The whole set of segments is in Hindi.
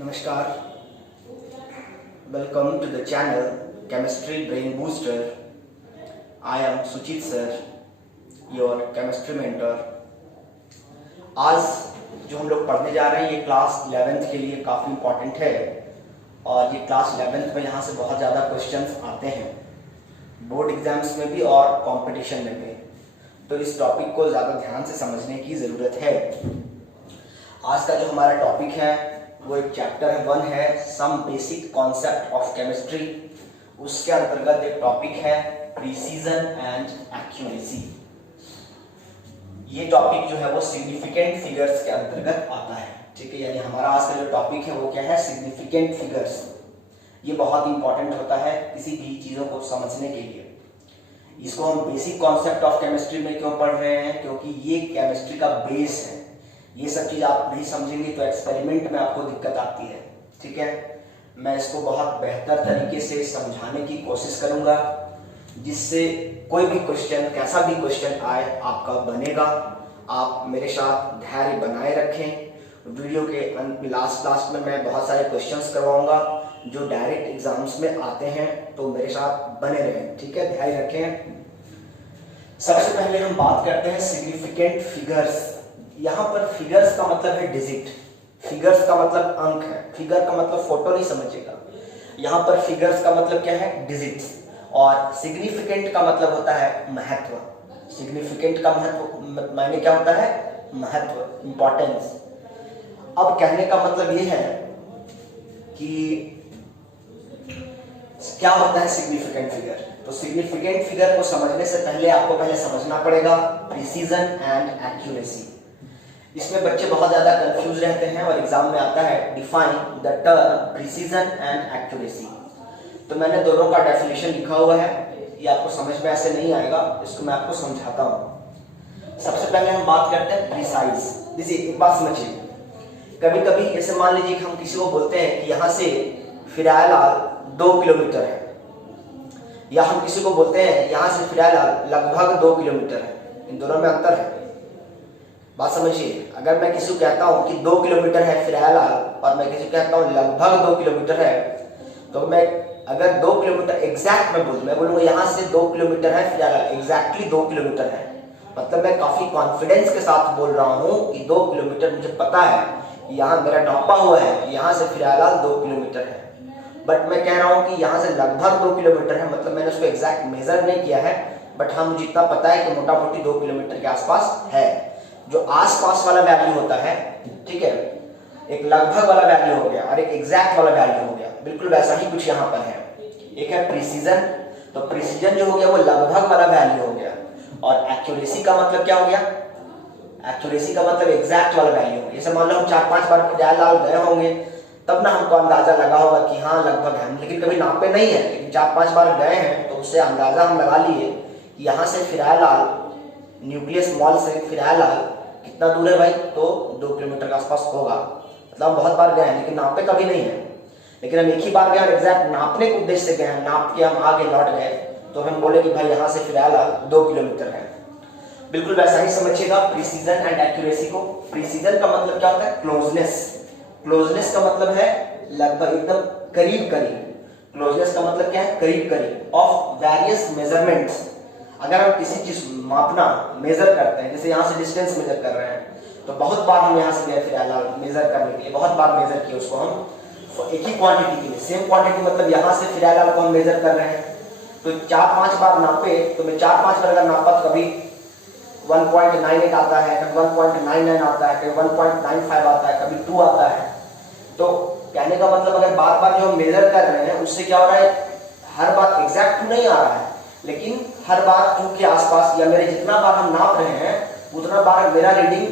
Namaskar. Welcome to the channel Chemistry Brain Booster. I am Suchit sir, your chemistry mentor. आज जो हम लोग पढ़ने जा रहे हैं ये क्लास 11th के लिए काफ़ी इम्पोर्टेंट है और ये क्लास 11th में यहाँ से बहुत ज़्यादा क्वेश्चंस आते हैं बोर्ड एग्जाम्स में भी और कंपटीशन में भी, तो इस टॉपिक को ज़्यादा ध्यान से समझने की ज़रूरत है। आज का जो हमारा टॉपिक है वो एक चैप्टर 1 है some basic concept of chemistry. उसके अंतर्गत एक टॉपिक है प्रिसीजन एंड एक्यूरेसी। ये टॉपिक जो है वो सिग्निफिकेंट फिगर्स के अंतर्गत आता है, ठीक है। यानी हमारा आज का जो टॉपिक है वो क्या है, सिग्निफिकेंट फिगर्स। ये बहुत इंपॉर्टेंट होता है किसी भी चीज़ों को समझने के लिए। इसको हम बेसिक कॉन्सेप्ट ऑफ केमिस्ट्री में क्यों पढ़ रहे हैं, क्योंकि ये केमिस्ट्री का बेस है। ये सब चीज़ आप नहीं समझेंगे तो एक्सपेरिमेंट में आपको दिक्कत आती है, ठीक है। मैं इसको बहुत बेहतर तरीके से समझाने की कोशिश करूंगा जिससे कोई भी क्वेश्चन, कैसा भी क्वेश्चन आए, आपका बनेगा। आप मेरे साथ धैर्य बनाए रखें। वीडियो के अंत में लास्ट में मैं बहुत सारे क्वेश्चंस करवाऊंगा जो डायरेक्ट एग्जाम्स में आते हैं, तो मेरे साथ बने रहें, ठीक है। धैर्य रखें। सबसे पहले हम बात करते हैं सिग्निफिकेंट फिगर्स। यहाँ पर फिगर्स का मतलब है डिजिट, फिगर्स का मतलब अंक है। फिगर का मतलब फोटो नहीं समझिएगा, यहाँ पर फिगर्स का मतलब क्या है, डिजिट्स। और सिग्निफिकेंट का मतलब होता है महत्व। सिग्निफिकेंट का महत्व मायने क्या होता है, महत्व, इंपॉर्टेंस। अब कहने का मतलब ये है कि क्या होता है सिग्निफिकेंट फिगर। तो सिग्निफिकेंट फिगर को समझने से पहले आपको समझना पड़ेगा प्रिसीजन एंड एक्यूरेसी। इसमें बच्चे बहुत ज्यादा कंफ्यूज रहते हैं और एग्जाम में आता है define the term precision and accuracy. तो मैंने दोनों का डेफिनेशन लिखा हुआ है, ये आपको समझ में ऐसे नहीं आएगा, इसको मैं आपको समझाता हूँ। सबसे पहले हम बात करते हैं प्रिसाइज। जैसे एक बात समझिए, कभी कभी ऐसे मान लीजिए कि हम किसी को बोलते हैं कि यहाँ से फिरायलाल 2 किलोमीटर है, या हम किसी को बोलते हैं यहाँ से फिरायलाल लगभग 2 किलोमीटर है। इन दोनों में अंतर है, बात समझिए। अगर मैं किसी को कहता हूँ कि 2 किलोमीटर है फिरायलाल और मैं किसी को कहता हूँ लगभग 2 किलोमीटर है, तो मैं अगर 2 किलोमीटर एग्जैक्ट मैं बोलूँगा यहाँ से 2 किलोमीटर है फिरायलाल, एग्जैक्टली 2 किलोमीटर है, मतलब मैं काफी कॉन्फिडेंस के साथ बोल रहा हूँ कि 2 किलोमीटर मुझे पता है, यहाँ मेरा नापा हुआ है, यहाँ से फिरायलाल 2 किलोमीटर है। बट मैं कह रहा हूँ कि यहाँ से लगभग 2 किलोमीटर है, मतलब मैंने उसको एग्जैक्ट मेजर नहीं किया है, बट हाँ मुझे इतना पता है कि मोटा मोटी 2 किलोमीटर के आसपास है। जो आसपास वाला वैल्यू होता है, ठीक है, एक लगभग वाला वैल्यू हो गया और एक एग्जैक्ट वाला वैल्यू हो गया, बिल्कुल वैसा ही कुछ यहाँ पर है। एक है प्रिसीजन, तो प्रिसीजन जो हो गया वो लगभग वाला वैल्यू हो गया, और एक्यूरेसी का मतलब क्या हो गया, एक्यूरेसी का मतलब एग्जैक्ट वाला वैल्यू हो गया। जैसे मान लो हम 4-5 बार फिरायलाल गए होंगे तब ना हमको अंदाजा लगा होगा कि हाँ लगभग है, लेकिन कभी नापे नहीं है, लेकिन 4-5 बार गए हैं तो उससे अंदाजा हम लगा लिए कि यहाँ से फिरायलाल, न्यूक्लियस मॉल से फिरायलाल कितना दूर है भाई, तो 2 किलोमीटर के आसपास होगा। मतलब हम बहुत बार गए हैं लेकिन नापे कभी नहीं है, लेकिन हम एक ही बार गए और एग्जैक्ट नापने के उद्देश्य से गए हैं, नाप के हम आगे लौट गए तो हम बोले कि भाई यहाँ से फिरायलाल 2 किलोमीटर है। बिल्कुल वैसा ही समझिएगा प्रिसीजन एंड एक्यूरेसी को। प्रिसीजन का मतलब क्या होता है, क्लोजनेस। क्लोजनेस का मतलब है लगभग, एकदम करीब करीब। क्लोजनेस का मतलब क्या है, करीब करीब ऑफ वेरियस मेजरमेंट्स। अगर हम किसी चीज मापना, मेजर करते हैं, जैसे यहाँ से डिस्टेंस मेजर कर रहे हैं, तो बहुत बार हम यहाँ से गए फिरायलाल मेजर करने के लिए, बहुत बार मेजर किए उसको हम एक ही क्वांटिटी के लिए, सेम क्वांटिटी, मतलब यहाँ से फिरायलाल को हम मेजर कर रहे हैं, तो 4-5 बार नापे, तो मैं 4-5 बार अगर नापा तो कभी 1.98 आता है, कभी 1.99 आता है, कभी 1.95 आता है, कभी 2 आता है। तो कहने का मतलब अगर बार बार जो हम मेजर कर रहे हैं उससे क्या हो रहा है, हर बार एग्जैक्ट नहीं आ रहा है, लेकिन हर बार 2 के आसपास, या मेरे जितना बार हम नाप रहे हैं उतना बार मेरा रीडिंग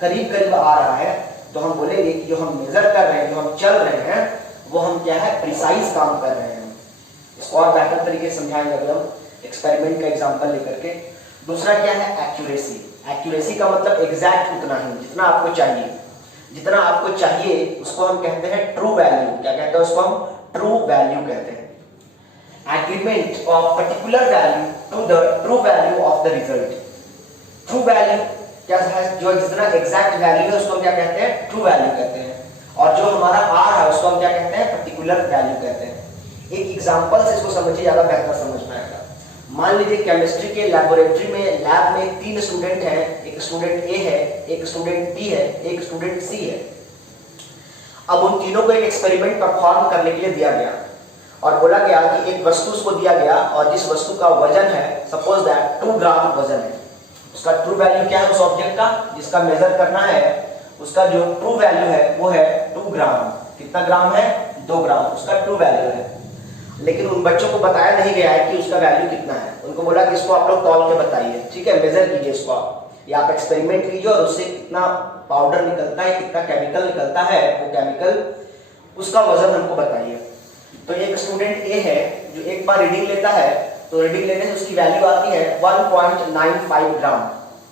करीब करीब आ रहा है, तो हम बोलेंगे कि जो हम मेजर कर रहे हैं, जो हम चल रहे हैं, वो हम क्या है, प्रिसाइज काम कर रहे हैं। इसको और बेहतर तरीके से समझाएंगे अगर हम एक्सपेरिमेंट का एग्जाम्पल लेकर के। दूसरा क्या है, एक्यूरेसी। एक्यूरेसी का मतलब एग्जैक्ट उतना ही, जितना आपको चाहिए, जितना आपको चाहिए उसको हम कहते हैं ट्रू वैल्यू। क्या कहते हैं उसको हम, ट्रू वैल्यू कहते हैं। Agreement of particular value to the true value of the result. True value क्या है, जो जितना एग्जैक्ट वैल्यू है उसको क्या कहते हैं, ट्रू वैल्यू कहते हैं। और जो हमारा आर है उसको हम क्या कहते हैं, पर्टिकुलर वैल्यू कहते हैं। एक एग्जांपल से इसको समझिए, ज्यादा बेहतर समझ में आएगा। मान लीजिए केमिस्ट्री के लैब में 3 स्टूडेंट हैं, एक स्टूडेंट ए है, एक स्टूडेंट बी है, एक स्टूडेंट सी है। अब उन तीनों को एक एक्सपेरिमेंट परफॉर्म करने के लिए दिया गया और बोला गया कि एक वस्तु उसको दिया गया और जिस वस्तु का वजन है सपोज दैट 2 ग्राम वजन है, उसका ट्रू वैल्यू क्या है उस ऑब्जेक्ट का जिसका मेजर करना है, उसका जो ट्रू वैल्यू है वो है 2 ग्राम। कितना ग्राम है, 2 ग्राम उसका ट्रू वैल्यू है। लेकिन उन बच्चों को बताया नहीं गया है कि उसका वैल्यू कितना है। उनको बोला कि इसको आप लोग तौल के बताइए, ठीक है, मेजर कीजिए इसको आप, या आप एक्सपेरिमेंट कीजिए और उससे कितना पाउडर निकलता है, कितना केमिकल निकलता है, वो केमिकल उसका वजन हमको बताइए। तो एक स्टूडेंट ए है जो एक बार रीडिंग लेता है, तो रीडिंग लेने से उसकी वैल्यू आती है 1.95 ग्राम।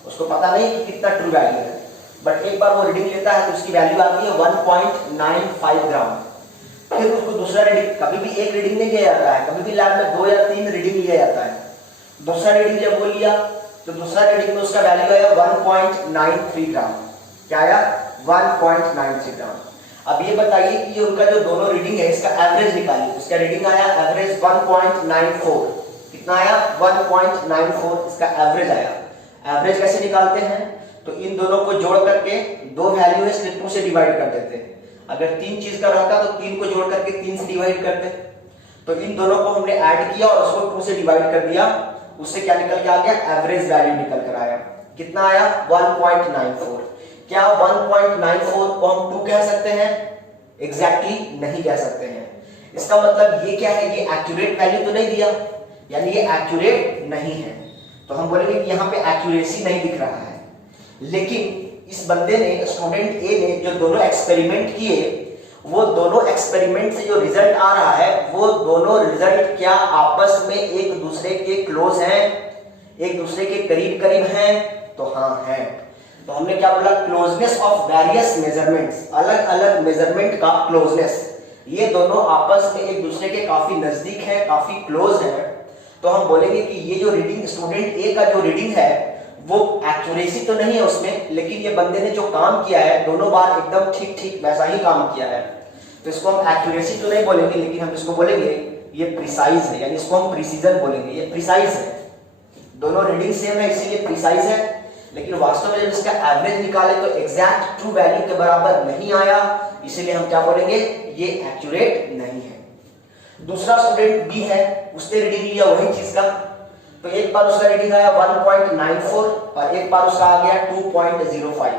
उसको पता नहीं कि कितना ट्रू वैल्यू है, बट एक बार वो रीडिंग लेता है तो उसकी वैल्यू आती है 1.95 ग्राम। फिर उसको दूसरा रीडिंग, कभी भी एक रीडिंग नहीं लिया जाता है, कभी भी लैब में 2 या 3 रीडिंग लिया जाता है। दूसरा रीडिंग जब वो लिया तो दूसरा रीडिंग में उसका वैल्यू आया 1.93 ग्राम। क्या आया, 1.93 ग्राम। अब ये बताइए कि ये उनका जो दोनों रीडिंग है इसका एवरेज निकालिए। उसका रीडिंग आया एवरेज 1.94। कितना आया, 1.94 इसका एवरेज आया। एवरेज कैसे निकालते हैं, तो इन दोनों को जोड़ करके, 2 वैल्यू है इसलिए 2 से डिवाइड कर देते हैं। अगर 3 चीज का रहता तो 3 को जोड़ करके 3 से डिवाइड करते। तो इन दोनों को हमने ऐड किया और उसको 2 से डिवाइड कर दिया, उससे क्या निकल के आ गया, एवरेज वैल्यू निकल कर आया। कितना आया, 1.94। क्या 1.94 को हम 2 कह सकते हैं? एग्जैक्टली नहीं कह सकते हैं। इसका मतलब ये क्या है, ये एक्यूरेट वैल्यू तो नहीं दिया, यानी ये एक्यूरेट नहीं है। तो हम बोलेंगे कि यहाँ पे एक्यूरेसी नहीं दिख रहा है। लेकिन इस बंदे ने, स्टूडेंट ए ने जो दोनों एक्सपेरिमेंट किए, वो दोनों एक्सपेरिमेंट से जो रिजल्ट आ रहा है वो दोनों रिजल्ट क्या आपस में एक दूसरे के क्लोज हैं, एक दूसरे के करीब करीब हैं? तो हाँ है। तो हमने क्या बोला, क्लोजनेस ऑफ वेरियस मेजरमेंट्स, अलग अलग मेजरमेंट का क्लोजनेस, ये दोनों आपस में एक दूसरे के काफी नजदीक है, काफी क्लोज है। तो हम बोलेंगे कि ये जो रीडिंग, स्टूडेंट ए का जो रीडिंग है वो एक्यूरेसी तो नहीं है उसमें, लेकिन ये बंदे ने जो काम किया है दोनों बार एकदम ठीक ठीक वैसा ही काम किया है। तो इसको हम एक्यूरेसी तो नहीं बोलेंगे, लेकिन हम इसको बोलेंगे ये प्रिसाइज है, यानी इसको हम प्रिसीजन बोलेंगे। ये प्रिसाइज है, दोनों रीडिंग सेम है इसीलिए प्रिसाइज है। लेकिन वास्तव में जब इसका एवरेज निकाले तो एग्जैक्ट ट्रू वैल्यू के बराबर नहीं आया, इसीलिए हम क्या बोलेंगे, ये एक्यूरेट नहीं है। दूसरा स्टूडेंट बी है, उसने रीडिंग लिया वही चीज का, तो एक बार उसका रीडिंग आया 1.94 और एक बार उसका आ गया 2.05।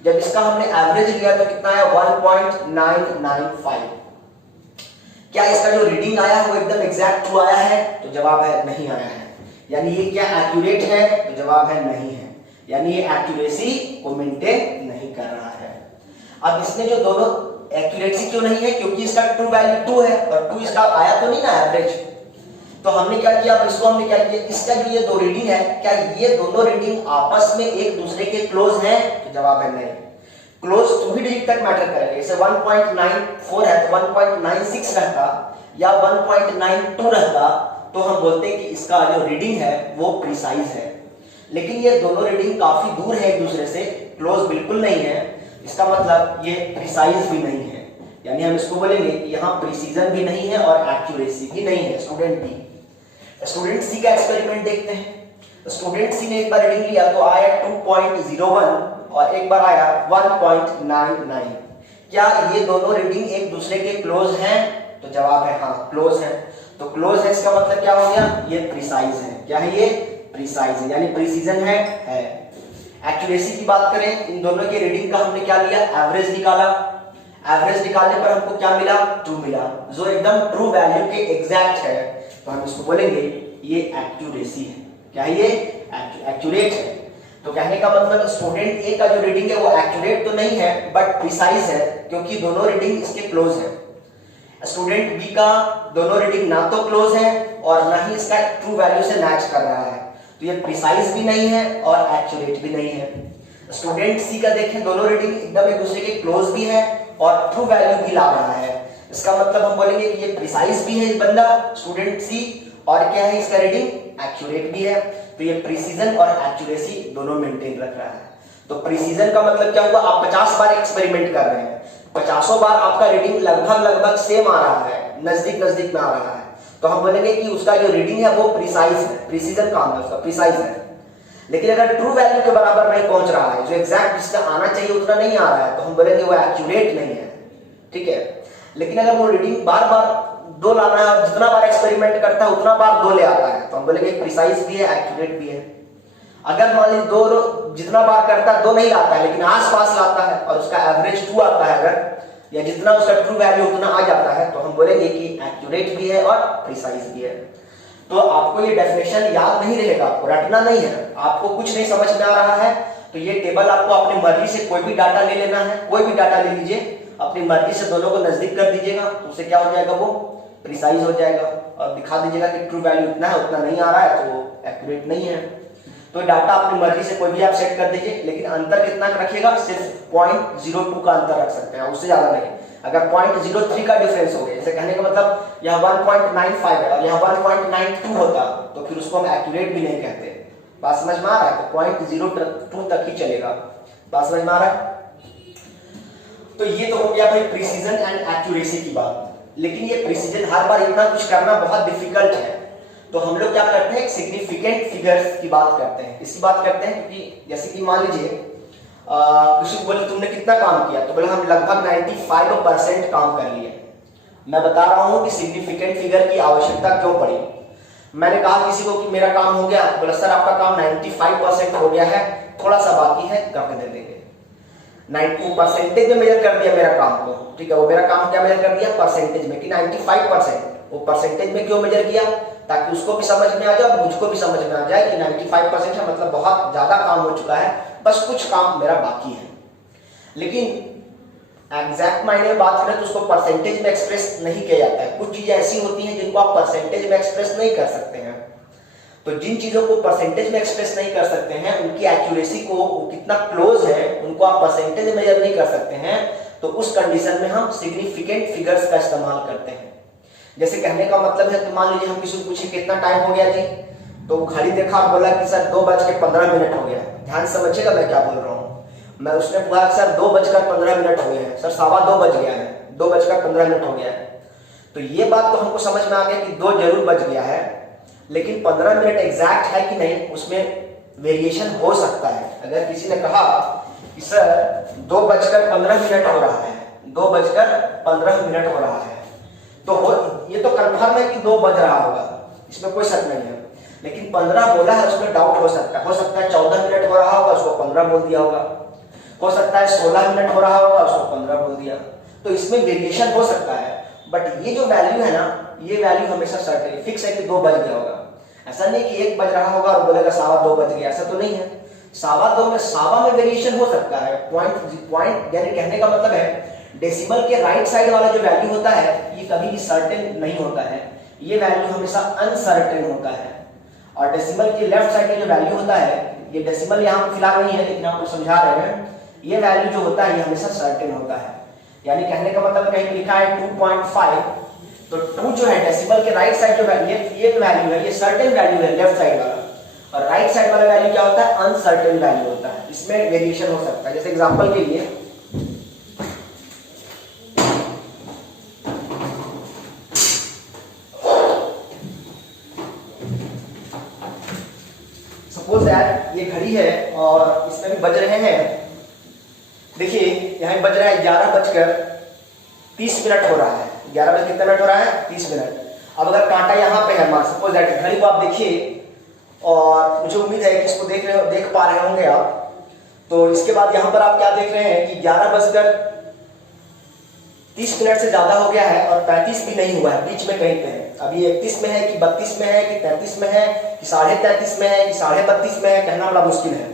जब इसका हमने एवरेज लिया तो कितना आया, 1.995। क्या इसका जो रीडिंग आया वो एकदम एग्जैक्ट ट्रू आया है? तो जवाब है नहीं आया है। यानी ये क्या एक्यूरेट है? तो जवाब है नहीं है, यानी ये एक्यूरेसी को मेंटेन नहीं कर रहा है। अब इसने जो दोनों, एक्यूरेसी क्यों नहीं है, क्योंकि इसका ट्रू वैल्यू 2 है और 2 इसका आया तो नहीं ना एवरेज। तो हमने क्या किया, अब इसको हमने क्या किया, इसका जो ये 2 रीडिंग है, क्या ये दोनों रीडिंग आपस में एक दूसरे के क्लोज हैं? तो जवाब है नहीं। क्लोज 2 ही डिजिट तक मैटर करेंगे। जैसे 1.94 है तो 1.96 रहता या 1.92 रहता तो हम बोलते कि इसका जो रीडिंग है वो प्रिसाइज है। लेकिन ये दोनों रीडिंग काफी दूर है एक दूसरे से, क्लोज बिल्कुल नहीं है, इसका मतलब ये प्रिसाइज भी नहीं है। यानी हम इसको बोलेंगे कि यहाँ प्रिसीजन भी नहीं है और एक्यूरेसी भी नहीं है। स्टूडेंट बी, स्टूडेंट सी का एक्सपेरिमेंट देखते हैं। स्टूडेंट सी ने एक बार रीडिंग लिया तो आया 2.01 और एक बार आया 1.99। क्या ये दोनों रीडिंग एक दूसरे के क्लोज हैं? तो जवाब है हाँ, क्लोज है। तो क्लोज है इसका मतलब क्या हो गया, ये प्रिसाइज है। क्या है ये? प्रिसाइज है, यानी प्रिसीजन है। एक्यूरेसी की बात करें, इन दोनों के रीडिंग का हमने क्या लिया, एवरेज निकाला। एवरेज निकालने पर हमको क्या मिला, 2 मिला, जो एकदम ट्रू वैल्यू के एग्जैक्ट है। तो हम इसको बोलेंगे ये एक्यूरेसी है। क्या है ये? एक्यूरेट है। तो कहने का मतलब स्टूडेंट ए का जो रीडिंग है वो एक्यूरेट तो नहीं है बट प्रिसाइज है, क्योंकि दोनों रीडिंग इसके क्लोज है। स्टूडेंट बी का दोनों रीडिंग ना तो क्लोज है और ना ही इसका ट्रू वैल्यू से मैच कर रहा है, तो ये प्रिसाइज भी नहीं है और एक्यूरेट भी नहीं है। स्टूडेंट सी का देखें, दोनों रीडिंग एकदम एक दूसरे के क्लोज भी है और ट्रू वैल्यू भी ला रहा है। इसका मतलब हम बोलेंगे कि ये प्रिसाइज भी है इस बंदा स्टूडेंट सी, और क्या है इसका रीडिंग, एक्यूरेट भी है। तो ये प्रिसीजन और एक्यूरेसी दोनों मेंटेन रख रहा है। तो प्रिसीजन का मतलब क्या हुआ, आप 50 बार एक्सपेरिमेंट कर रहे हैं, 50 बार आपका रीडिंग लगभग सेम आ रहा है, नजदीक नजदीक में आ रहा है, तो हम बोलेंगे कि उसका जो रीडिंग है वो प्रिसाइज है, प्रिसीजन काम है उसका, प्रिसाइज है। लेकिन अगर ट्रू वैल्यू के बराबर नहीं पहुंच रहा है, जो एग्जैक्ट जिसका आना चाहिए उतना नहीं आ रहा है, तो हम बोलेंगे वो एक्यूरेट नहीं है, ठीक है। लेकिन अगर वो रीडिंग बार बार 2 लाना है और जितना बार एक्सपेरिमेंट करता है उतना बार 2 ले आता है, तो हम बोलेंगे प्रिसाइज भी है, एक्यूरेट भी है। अगर मान लीजिए 2 जितना बार करता है 2 नहीं लाता है, लेकिन आस पास लाता है और उसका एवरेज 2 आता है, अगर या जितना उसका ट्रू वैल्यू उतना आ जाता है, तो हम बोलेंगे कि एक्यूरेट भी है और प्रिसाइज भी है। तो आपको ये डेफिनेशन याद नहीं रहेगा, आपको रटना नहीं है, आपको कुछ नहीं समझ में आ रहा है तो ये टेबल आपको अपनी मर्जी से कोई भी डाटा ले लेना है, कोई भी डाटा ले लीजिए, अपनी मर्जी से दोनों को नजदीक कर दीजिएगा, तो उससे क्या हो जाएगा, वो प्रिसाइज हो जाएगा और दिखा दीजिएगा कि ट्रू वैल्यू इतना है, उतना नहीं आ रहा है तो वो एक्यूरेट नहीं है। तो डाटा अपनी मर्जी से कोई भी आप सेट कर दीजिए, लेकिन अंतर कितना रखिएगा, सिर्फ 0.02 का अंतर रख सकते हैं, उससे ज्यादा नहीं। अगर 0.03 का डिफरेंस हो गया, जैसे कहने का मतलब यह 1.95 है और यह 1.92 होता, तो फिर उसको हम एक्यूरेट भी नहीं कहते। बात समझ में आ रहा है, तो 0.02 तक ही चलेगा। बात समझ में आ रहा है। तो ये तो हो गया भाई प्रिसीजन एंड एक्यूरेसी की बात। लेकिन ये प्रिसीजन हर बार इतना कुछ करना बहुत डिफिकल्ट है, तो हम लोग क्या करते हैं, सिग्निफिकेंट फिगर्स की बात करते हैं। इसकी बात करते हैं क्योंकि जैसे कि मान लीजिए किसी को बोले तुमने कितना काम किया, तो बोले हम लगभग 95% काम कर लिए। मैं बता रहा हूं कि सिग्निफिकेंट फिगर की आवश्यकता क्यों पड़ी। मैंने कहा किसी को कि मेरा काम हो गया, बोला सर आपका काम 95% हो गया है, थोड़ा सा बाकी है, करके दे देंगे। 90% में मेजर कर दिया मेरा काम को, ठीक है। वो मेरा काम क्या मेजर कर दिया, परसेंटेज में, कि 95%। वो परसेंटेज में क्यों मेजर किया, ताकि उसको भी समझ में आ जाए और मुझको भी समझ में आ जाए कि 95% है, मतलब बहुत ज्यादा काम हो चुका है, बस कुछ काम मेरा बाकी है। लेकिन एग्जैक्ट मायने में बात करें तो उसको परसेंटेज में एक्सप्रेस नहीं किया जाता है। कुछ चीजें ऐसी होती हैं जिनको आप परसेंटेज में एक्सप्रेस नहीं कर सकते हैं। तो जिन चीजों को परसेंटेज में एक्सप्रेस नहीं कर सकते हैं, उनकी एक्यूरेसी को कितना क्लोज है उनको आप परसेंटेज में मेजर नहीं कर सकते हैं, तो उस कंडीशन में हम सिग्निफिकेंट फिगर्स का इस्तेमाल करते हैं। जैसे कहने का मतलब है कि मान लीजिए हम किसी को पूछे कितना टाइम हो गया जी, तो वो घड़ी देखा और बोला कि सर 2:15 हो गया। ध्यान समझिएगा मैं क्या बोल रहा हूँ। मैं उसने पूछा सर 2:15 हो गया है, सर 2:15 बज गया है, 2:15 हो गया है। तो ये बात तो हमको समझ में आ गया कि 2 जरूर बज गया है, लेकिन 15 मिनट एग्जैक्ट है कि नहीं, उसमें वेरिएशन हो सकता है। अगर किसी ने कहा कि सर 2:15 हो रहा है, 2:15 हो रहा है, तो ये तो कंफर्म है कि 2 बज रहा होगा, इसमें कोई शक नहीं है। लेकिन 15 बोला है, उसमें डाउट हो सकता है 14 मिनट हो रहा होगा, उसको 15 बोल दिया होगा, हो सकता है 16 मिनट हो रहा होगा, उसको 15 बोल दिया। तो इसमें वेरिएशन हो सकता है, बट ये जो वैल्यू है ना, ये वैल्यू हमेशा सर्टेन फिक्स है कि 2 बज गया होगा। ऐसा नहीं कि 1 बज रहा होगा और बोलेगा 2:15 बज गया, ऐसा तो नहीं है। 2:15 में 1:15 में वेरिएशन हो सकता है। पॉइंट यानी कहने का मतलब है डेसिमल के राइट साइड वाला जो वैल्यू होता है ये कभी भी सर्टेन नहीं होता है, ये वैल्यू हमेशा अनसर्टेन होता है। और डेसिमल के लेफ्ट साइड में जो वैल्यू होता है, ये डेसिमल यहाँ पे फिलहाल नहीं है लेकिन आपको समझा रहे हैं, ये वैल्यू जो होता है ये हमेशा सर्टेन होता है। यानी कहने का मतलब कहीं लिखा है 2.5, तो 2 जो है डेसिमल के राइट साइड जो वैल्यू ये वैल्यू है, ये सर्टेन वैल्यू है लेफ्ट साइड वाला, और राइट साइड वाला वैल्यू क्या होता है, अनसर्टेन वैल्यू होता है। इसमें वेरिएशन हो सकता है। जैसे एग्जांपल के लिए सपोज दैट ये घड़ी है और इसमें भी बज रहे हैं, देखिए यहाँ बज रहा है 11:30 हो रहा है, 11 बज कितने मिनट हो रहा है, 30 मिनट। अब अगर कांटा यहाँ पे है, मान सपोज दैट घड़ी को आप देखिए, और मुझे उम्मीद है कि इसको देख पा रहे होंगे आप। तो इसके बाद यहाँ पर आप क्या देख रहे हैं कि 11:30 से ज्यादा हो गया है और 35 भी नहीं हुआ है, बीच में कहीं पे है। अभी 31 में है कि 32 में है कि 33 में है कि 33.5 में है कि 32.5 में है, कहना बड़ा मुश्किल है।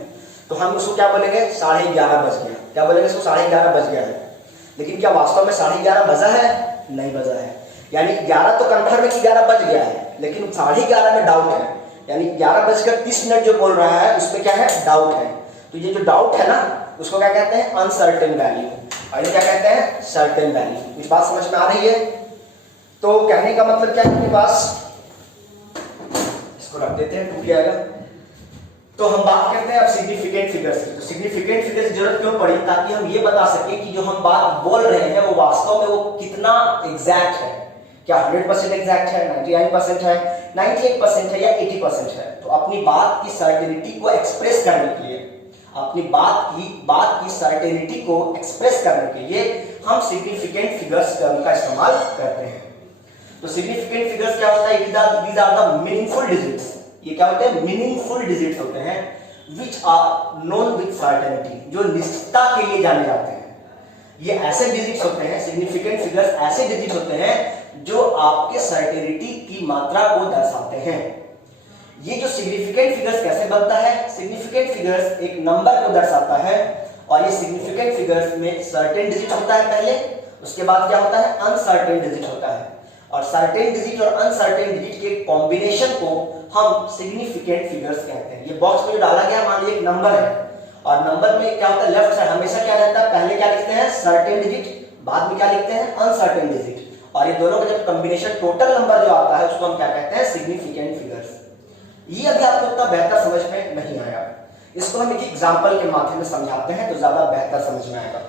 तो हम उसको क्या बोलेंगे, 11:30 बज गया। क्या बोलेंगे, इसको 11:30 बज गया है। लेकिन क्या वास्तव में 11:30 बजा है, नहीं बजा है। यानी 11 तो कंफर्म है कि 11 बज गया है, लेकिन 11:30 में डाउट है। यानी 11:30 जो बोल रहा है उसमें क्या है, डाउट है। तो ये जो डाउट है ना, उसको क्या कहते हैं, अनसर्टेन वैल्यू, और ये क्या कहते हैं, सर्टेन वैल्यू। इस बात समझ में आ रही है। तो कहने का मतलब क्या है, मेरे पास इसको रख देते हैं, टूट जाएगा। तो हम बात करते हैं अब सिग्निफिकेंट फिगर्स की। तो सिग्निफिकेंट फिगर्स की जरूरत क्यों पड़ी? ताकि हम ये बता सकें कि जो हम बात बोल रहे हैं वो वास्तव में वो कितना एग्जैक्ट है। क्या 100% एग्जैक्ट है, 99% है, 98% है या 80% है। तो अपनी बात की सर्टेनिटी को एक्सप्रेस करने के लिए, अपनी बात की सर्टेनिटी को एक्सप्रेस करने के लिए हम सिग्निफिकेंट फिगर्स टर्म का इस्तेमाल करते हैं। तो सिग्निफिकेंट फिगर्स क्या होता है? These are the meaningful digits. ये क्या होते हैं? मीनिंगफुल डिजिट्स होते हैं which are known with certainty, जो निश्चितता के लिए जाने जाते हैं। ये ऐसे डिजिट्स होते हैं, सिग्निफिकेंट फिगर्स ऐसे डिजिट्स होते हैं जो आपके सर्टेनिटी की मात्रा को दर्शाते हैं। ये जो सिग्निफिकेंट फिगर्स कैसे बनता है? सिग्निफिकेंट फिगर्स एक नंबर को दर्शाता है और ये सिग्निफिकेंट फिगर्स में सर्टेन डिजिट होता है पहले, उसके बाद क्या होता है? अनसर्टेन डिजिट होता है। और सर्टेन डिजिट और अनसर्टेन डिजिट के कॉम्बिनेशन को हम सिग्निफिकेंट फिगर्स कहते हैं। ये बॉक्स में जो डाला गया मान लीजिए एक नंबर है और नंबर में क्या होता है? लेफ्ट साइड हमेशा क्या रहता है? पहले क्या लिखते हैं? सर्टेन डिजिट, बाद में क्या लिखते हैं? Uncertain digit. और ये दोनों का जब कॉम्बिनेशन टोटल नंबर जो आता है उसको हम क्या कहते हैं? Significant figures. ये अभी आपको उतना बेहतर समझ में नहीं आया, इसको हम एक एग्जांपल के माध्यम से समझाते हैं तो ज्यादा बेहतर समझ में आएगा।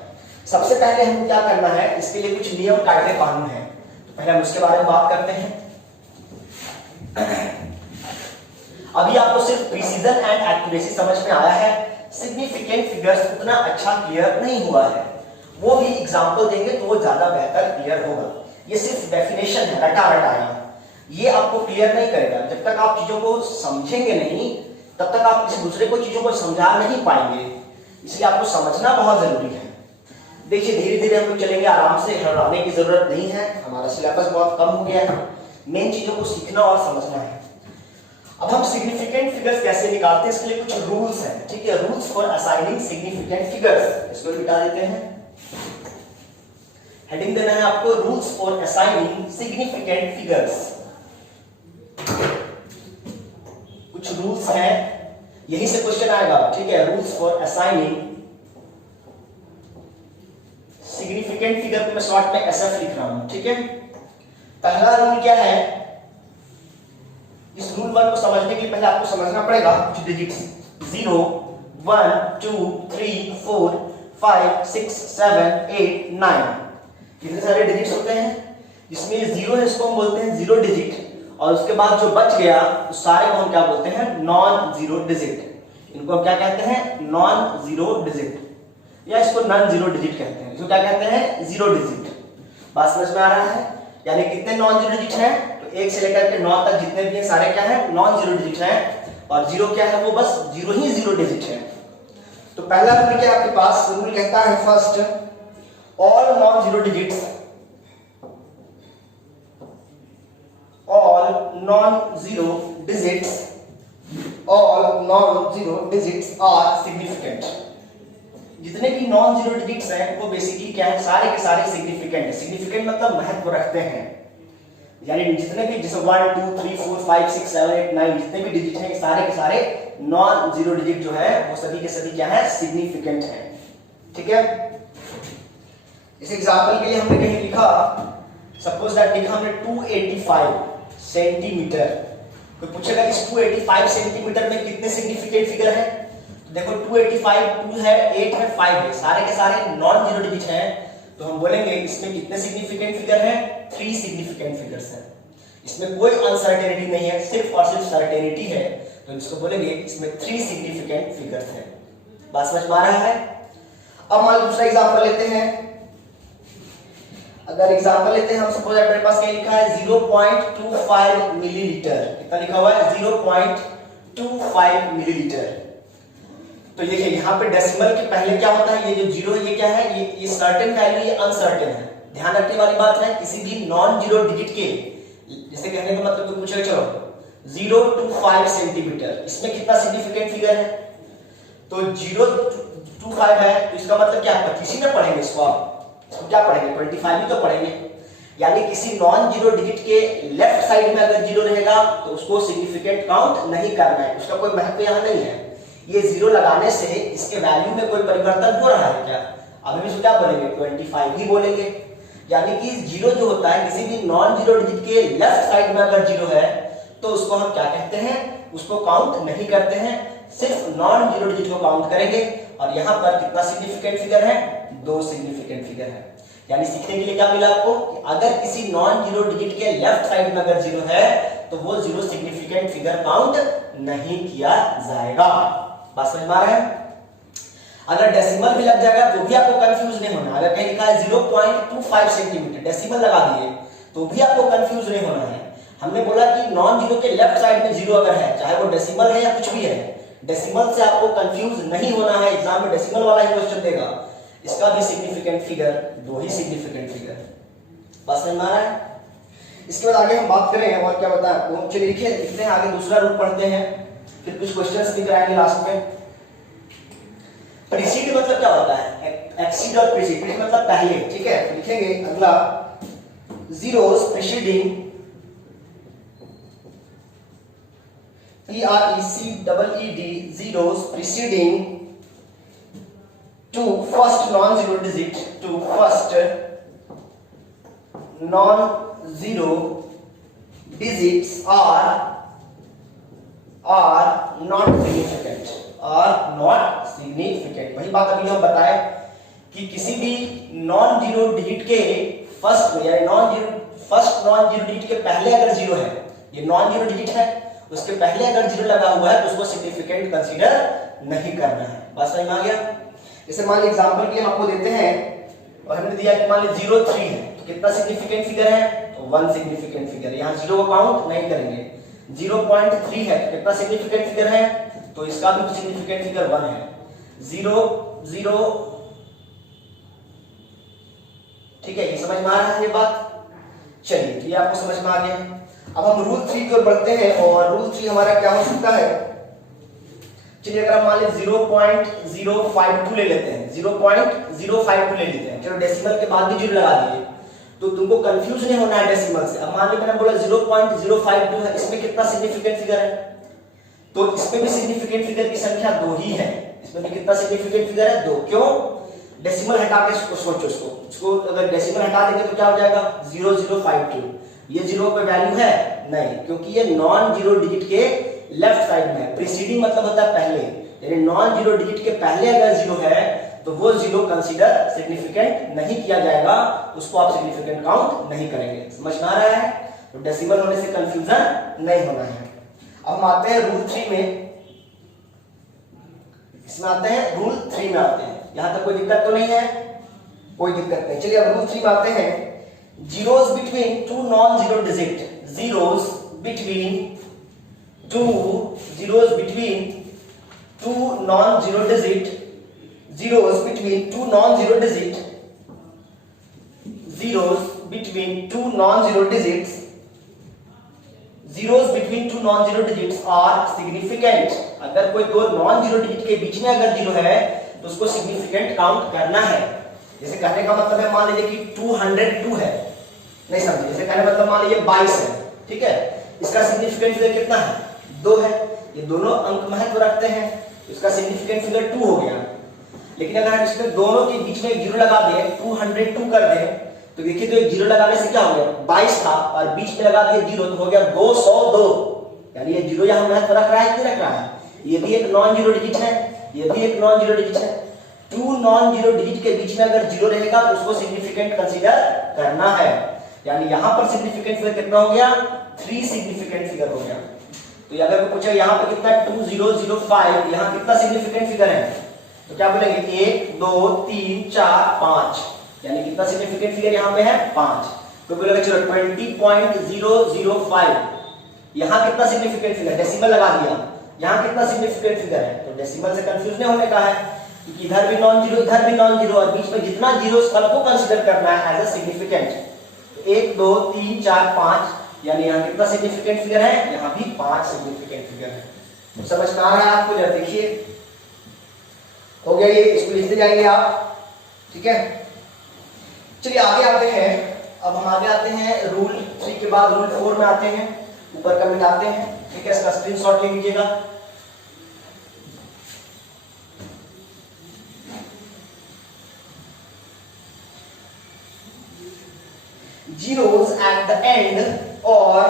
सबसे पहले हमको क्या करना है? इसके लिए कुछ नियम कायदे कानून है, तो पहले हम उसके बारे में बात करते हैं। अभी आपको सिर्फ प्रिसीजन एंड एक्यूरेसी समझ में आया है, सिग्निफिकेंट फिगर्स उतना अच्छा क्लियर नहीं हुआ है। वो भी एग्जांपल देंगे तो वो ज्यादा बेहतर क्लियर होगा। ये सिर्फ डेफिनेशन है, रटा रटाया, ये आपको क्लियर नहीं करेगा। जब तक आप चीजों को समझेंगे नहीं तब तक आप किसी दूसरे को चीजों को समझा नहीं पाएंगे, इसलिए आपको समझना बहुत जरूरी है। देखिए धीरे धीरे हम लोग चलेंगे, आराम से घबराने की जरूरत नहीं है, हमारा सिलेबस बहुत कम हो गया है, मेन चीजों को सीखना और समझना है। अब हम सिग्निफिकेंट फिगर्स कैसे निकालते हैं, इसके लिए कुछ रूल्स हैं, ठीक है? Rules for assigning significant figures, इसको मिटा देते हैं। हेडिंग देना है आपको rules for assigning significant figures. कुछ रूल्स हैं, यही से क्वेश्चन आएगा, ठीक है? Rules for assigning significant figure को मैं शॉर्ट में एसएफ लिख रहा हूं, ठीक है? पहला रूल क्या है? इस रूल 1 को समझने के लिए पहले आपको समझना पड़ेगा कुछ डिजिट्स 0 1 2 3 4 5 6 7 8 9 कितने सारे डिजिट्स होते हैं? जिसमें 0 है इसको हम बोलते हैं जीरो डिजिट, और उसके बाद जो बच गया उस सारे को हम क्या बोलते हैं? Non zero digit. इनको हम क्या कहते हैं? नॉन जीरो डिजिट, या इसको नॉन जीरो डिजिट कहते हैं। इसको क्या कहते हैं? Zero digit. बात समझ में आ रहा है? यानी कितने नॉन जीरो डिजिट हैं? तो 1 से लेकर के 9 तक जितने भी हैं सारे क्या है? नॉन जीरो डिजिट हैं, और जीरो क्या है? वो बस जीरो ही जीरो डिजिट है। तो पहला रूल क्या आपके पास? रूल कहता है first, all non zero digits, all non-zero digits are significant। जितने भी नॉन जीरो डिजिट्स हैं वो बेसिकली क्या है? सारे के सारे सिग्निफिकेंट है। सिग्निफिकेंट मतलब महत्व रखते हैं, यानी जितने भी जैसे 1 2 3 4 5 6 7 8 9 जितने भी डिजिट हैं सारे के सारे नॉन जीरो डिजिट जो है वो सभी के सभी क्या है? सिग्निफिकेंट है, ठीक है? इस एग्जांपल के लिए हमने कहीं लिखा, सपोज दैट लिखा हमने 285 सेंटीमीटर। कोई पूछेगा इस 285 सेंटीमीटर में कितने सिग्निफिकेंट फिगर है? तो देखो 285 2 है 8 है 5 है, सारे के सारे नॉन जीरो डिजिट हैं, तो हम बोलेंगे इसमें कितने सिग्निफिकेंट फिगर हैं? 3 सिग्निफिकेंट फिगर्स हैं। इसमें कोई अनसर्टेनिटी नहीं है, सिर्फ और सिर्फ सर्टेनिटी है, तो इसको बोलेंगे इसमें 3 सिग्निफिकेंट फिगर्स हैं। बात समझ में आ रहा है? अब मान दूसरा एग्जांपल लेते हैं। अगर एग्जांपल लेते हैं हम, सपोज मेरे पास क्या लिखा है? 0.25 मिलीलीटर। कितना लिखा हुआ है? 0.25 मिलीलीटर। तो देखिए यहाँ पे डेसिमल के पहले क्या होता है? ये जो जीरो है ये क्या है? ये सर्टेन वैल्यू, ये अनसर्टेन है। ध्यान रखने वाली बात है, किसी भी नॉन जीरो डिजिट के, जैसे कहने का मतलब कोई पूछेगा चलो 0 to 5 सेंटीमीटर, इसमें कितना सिग्निफिकेंट फिगर है? तो 0 to 5 है, तो इसका मतलब क्या है? 25 ही ना पढ़ेंगे इसको, आप इसको क्या पढ़ेंगे? 25 ही तो पढ़ेंगे। यानी किसी नॉन जीरो डिजिट के लेफ्ट साइड में अगर जीरो रहेगा तो उसको सिग्निफिकेंट काउंट नहीं करना है, उसका कोई महत्व यहाँ नहीं है। ये जीरो लगाने से इसके वैल्यू में कोई परिवर्तन हो रहा है क्या? अभी भी क्या बोलेंगे? 25 ही बोलेंगे। यानी कि जीरो जो होता है किसी भी नॉन जीरो डिजिट के लेफ्ट साइड में अगर जीरो है तो उसको हम क्या कहते हैं? उसको काउंट नहीं करते हैं, सिर्फ नॉन जीरो डिजिट को काउंट करेंगे और यहाँ पर कितना सिग्निफिकेंट फिगर है, 2 सिग्निफिकेंट फिगर है। यानी सीखने के लिए क्या मिला आपको, अगर किसी नॉन जीरो डिजिट के लेफ्ट साइड में अगर जीरो है तो वो जीरो सिग्निफिकेंट फिगर काउंट नहीं किया जाएगा। बात समझ में आ रहा है? अगर डेसिमल भी लग जाएगा तो भी आपको कंफ्यूज नहीं होना। अगर कहीं लिखा है 0.25 सेंटीमीटर डेसिमल लगा दिए तो भी आपको कंफ्यूज नहीं होना है। हमने बोला कि नॉन जीरो के लेफ्ट साइड में जीरो अगर है, चाहे वो डेसिमल है या कुछ भी है, डेसिमल से आपको कंफ्यूज नहीं होना है। एग्जाम में डेसिमल वाला ही क्वेश्चन देगा, इसका भी सिग्निफिकेंट फिगर 2 ही सिग्निफिकेंट फिगर। बस समझ में आ रहा है? इसके बाद आगे हम बात करें और क्या बताएं आपको। चलिए लिखिए, लिखते हैं आगे, दूसरा रूल पढ़ते हैं, फिर कुछ क्वेश्चंस भी कराएंगे लास्ट में। प्रीसीड मतलब क्या होता है, एक्सीड और प्रीसीड। प्रीसीड मतलब पहले, ठीक है। तो लिखेंगे अगला, zeros preceding PRECEED, zeros preceding to first non-zero digit, to first non-zero digits are not significant, are not significant। वही बात अभी हम बताए कि किसी भी नॉन जीरो डिजिट के फर्स्ट में, यानी फर्स्ट नॉन जीरो डिजिट के पहले अगर जीरो है, ये नॉन जीरो डिजिट है, उसके पहले अगर जीरो लगा हुआ है तो उसको सिग्निफिकेंट कंसीडर नहीं करना है। बात समझ में आ गया? जैसे मान लीजिए एग्जांपल के लिए हम आपको देते हैं और हमने दिया कि मान लीजिए 0.3 है तो कितना सिग्निफिकेंट फिगर है, तो 1 सिग्निफिकेंट फिगर। यहाँ जीरो को काउंट नहीं करेंगे। 0.3 है तो कितना सिग्निफिकेंट फिगर है, तो इसका भी सिग्निफिकेंट फिगर 1 है। 0 ठीक है, ये समझ में आ रहा है ये बात? चलिए, ये आपको समझ में आ गया। अब हम रूल 3 की ओर बढ़ते हैं और रूल 3 हमारा क्या हो सकता है। चलिए अगर हम मान लीजिए 0.052 ले लेते हैं, 0.052 ले लेते हैं। चलो डेसिमल के बाद भी जीरो लगा दिए तो तुमको कंफ्यूज नहीं होना है डेसिमल से। अब मान लीजिए मैंने बोला 0.052 है, इसमें कितना सिग्निफिकेंट फिगर है, तो इसमें भी सिग्निफिकेंट फिगर की संख्या 2 ही है। इसमें भी कितना सिग्निफिकेंट फिगर है, 2। क्यों? डेसिमल हटा के सोचो, इसको अगर डेसिमल हटा देंगे तो क्या हो जाएगा, 0052। ये जीरो पे वैल्यू है नहीं, क्योंकि ये नॉन जीरो डिजिट के लेफ्ट साइड में है। प्रीसीडिंग मतलब होता है पहले, यानी नॉन जीरो डिजिट के पहले अगर जीरो है तो वो जीरो कंसीडर सिग्निफिकेंट नहीं किया जाएगा, उसको आप सिग्निफिकेंट काउंट नहीं करेंगे। समझ में आ रहा है? तो डेसिमल होने से कंफ्यूजन नहीं होना है। अब हम आते हैं रूल 3 में, इसमें आते हैं रूल 3 में आते हैं। यहां तक कोई दिक्कत तो नहीं है? कोई दिक्कत नहीं। चलिए अब रूल 3 में आते हैं। zeros between two non-zero digit, zeros between two non-zero digit, zeros between two non-zero digit, zeros between two non-zero digits, zeros between two non-zero digits are significant। अगर कोई दो non-zero digit के बीच में अगर जीरो है तो उसको सिग्निफिकेंट काउंट करना है। जैसे कहने का मतलब है, मान लीजिए कि 202 है, नहीं समझे, जैसे कहने मतलब मान लीजिए 22 है, ठीक है, इसका सिग्निफिकेंट फिगर कितना है, 2 है। ये दोनों अंक महत्व रखते हैं, इसका सिग्निफिकेंट फिगर 2 हो गया। लेकिन अगर हम इसमें दोनों के बीच में जीरो लगा दें, 202 कर दें, तो देखिए तो एक जीरो लगाने से क्या हो गया, 22 था और बीच में लगा दिए जीरो तो हो गया 202। यानी ये जीरो यहां महत्व रख रहा है कि नहीं रख रहा है? ये भी एक नॉन जीरो डिजिट है, ये भी एक नॉन जीरो डिजिट है। 2 नॉन जीरो डिजिट के बीच में अगर जीरो रहेगा तो उसको सिग्निफिकेंट कंसीडर करना है। यानी यहां पर सिग्निफिकेंट फिगर कितना हो गया, 3 सिग्निफिकेंट फिगर हो गया। तो अगर कोई पूछे यहां पे कितना 2005, यहां कितना सिग्निफिकेंट फिगर है, तो क्या बोलेंगे 1 2 3 4 5, यानी कितना सिग्निफिकेंट फिगर यहां पे है 5। तो बोलेगा चलो 20.005, यहां कितना सिग्निफिकेंट फिगर, डेसिमल लगा दिया, यहां कितना सिग्निफिकेंट फिगर है, तो डेसिमल से कंफ्यूज नहीं होने का है, क्योंकि इधर भी नॉन जीरो इधर भी नॉन जीरो और बीच में जितना जीरो सबको कंसीडर करना है एज अ सिग्निफिकेंट। 1 2 3 4 5, यानी यहाँ कितना सिग्निफिकेंट फिगर है, यहाँ भी 5 सिग्निफिकेंट फिगर है। तो समझ में आ रहा है आपको? जरा देखिए, हो गया ये, इसको लिखते जाएंगे आप, ठीक है। चलिए आगे आते हैं। अब हम आगे आते हैं रूल 3 के बाद रूल 4 में आते हैं, ऊपर का मिलाते हैं, ठीक है। इसका स्क्रीनशॉट ले लीजिएगा। Zeros at the end or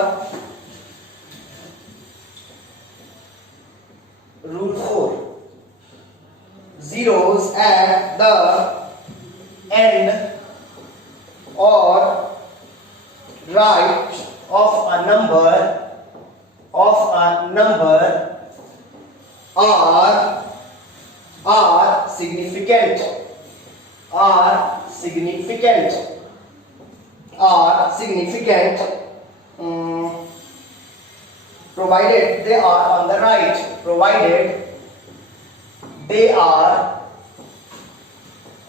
rule 4 zeros at the end or right of a number are significant provided they are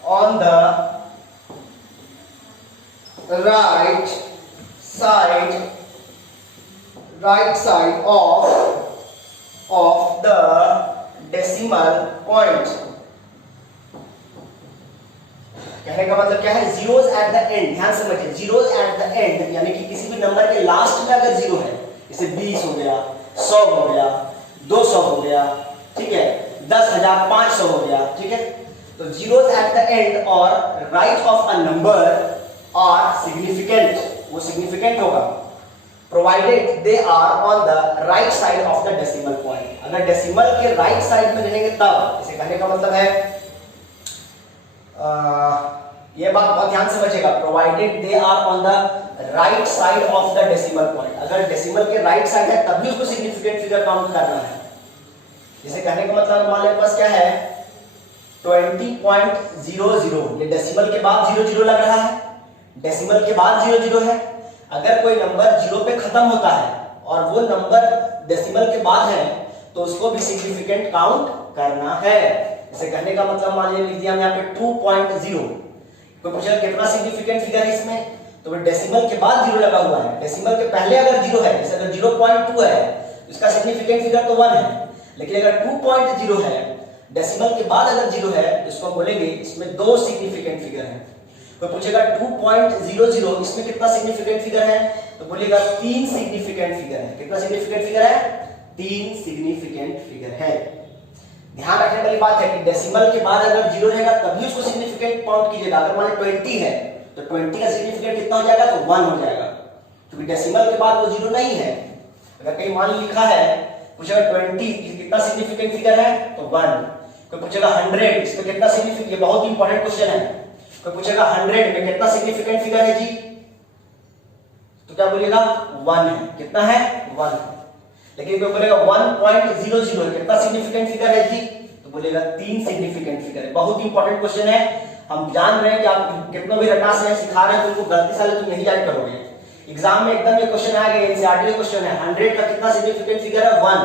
on the right side of the decimal point. कहने का मतलब क्या है, जीरोस एट द एंड, ध्यान समझिए, जीरोस एट द एंड यानी कि किसी भी नंबर के लास्ट में अगर जीरो है, जैसे 20 हो गया, 100 हो गया, 200 हो गया, ठीक है, 10,500 हो गया, ठीक है, तो जीरोस एट द एंड और right of a number are significant, वो सिग्निफिकेंट होगा provided they are on the right side of the decimal point. अगर डेसिमल के राइट साइड में रहेंगे तब, इसे कहने का मतलब है ये बात बहुत ध्यान से समझिएगा, provided they are on the right side of the decimal point. अगर डेसिमल के राइट साइड है तब भी उसको सिग्निफिकेंट फिगर काउंट करना है। जैसे कहने का मतलब हमारे पास क्या है, 20.00, ये डेसिमल के बाद 00 लग रहा है, डेसिमल के बाद 00 है। अगर कोई नंबर 0 पे खत्म होता है और वो नंबर डेसिमल के बाद है तो उसको भी सिग्निफिकेंट काउंट करना है। इसे कहने का मतलब मान लीजिए लिख दिया यहाँ पे 2.0, कोई पूछेगा कितना सिग्निफिकेंट फिगर है इसमें, तो डेसिमल के बाद 0 लगा हुआ है, डेसिमल के पहले अगर 0 है, जैसे अगर 0.2 है तो इसका सिग्निफिकेंट फिगर तो 1 है, लेकिन अगर 2.0 है, डेसिमल के बाद अगर 0 है तो इसको बोलेंगे इसमें 2 सिग्निफिकेंट फिगर है। कोई पूछेगा 2.00 इसमें कितना सिग्निफिकेंट फिगर है, तो बोलेगा 3 सिग्निफिकेंट फिगर है। कितना सिग्निफिकेंट फिगर है, 3 सिग्निफिकेंट फिगर है। ध्यान रखने वाली बात है कि डेसिमल के बाद अगर 0 रहेगा तभी उसको सिग्निफिकेंट काउंट कीजिएगा। अगर मान 20 है तो 20 का सिग्निफिकेंट कितना हो जाएगा, तो 1 हो जाएगा, क्योंकि डेसिमल के बाद वो 0 नहीं है। अगर कहीं मान लिखा है, पूछेगा 20 कितना सिग्निफिकेंट फिगर है, तो 1। कोई पूछेगा 100 इसमें कितना सिग्निफिकेंट, ये बहुत इंपॉर्टेंट क्वेश्चन है। कोई पूछेगा 100 में कितना सिग्निफिकेंट फिगर है जी, तो क्या बोलिएगा 1 है। कितना है, 1। लेकिन कोई बोलेगा 1.00 कितना सिग्निफिकेंट फिगर है जी, तो बोलेगा 3 सिग्निफिकेंट फिगर है। बहुत इंपॉर्टेंट क्वेश्चन है। हम जान रहे हैं कि आप कितना भी रटा से सिखा रहे हैं तो उनको गलती से तुम नहीं याद करोगे। एग्जाम में एकदम ये क्वेश्चन आएगा, एनसीईआरटी में क्वेश्चन है, 100 का कितना सिग्निफिकेंट फिगर है, 1।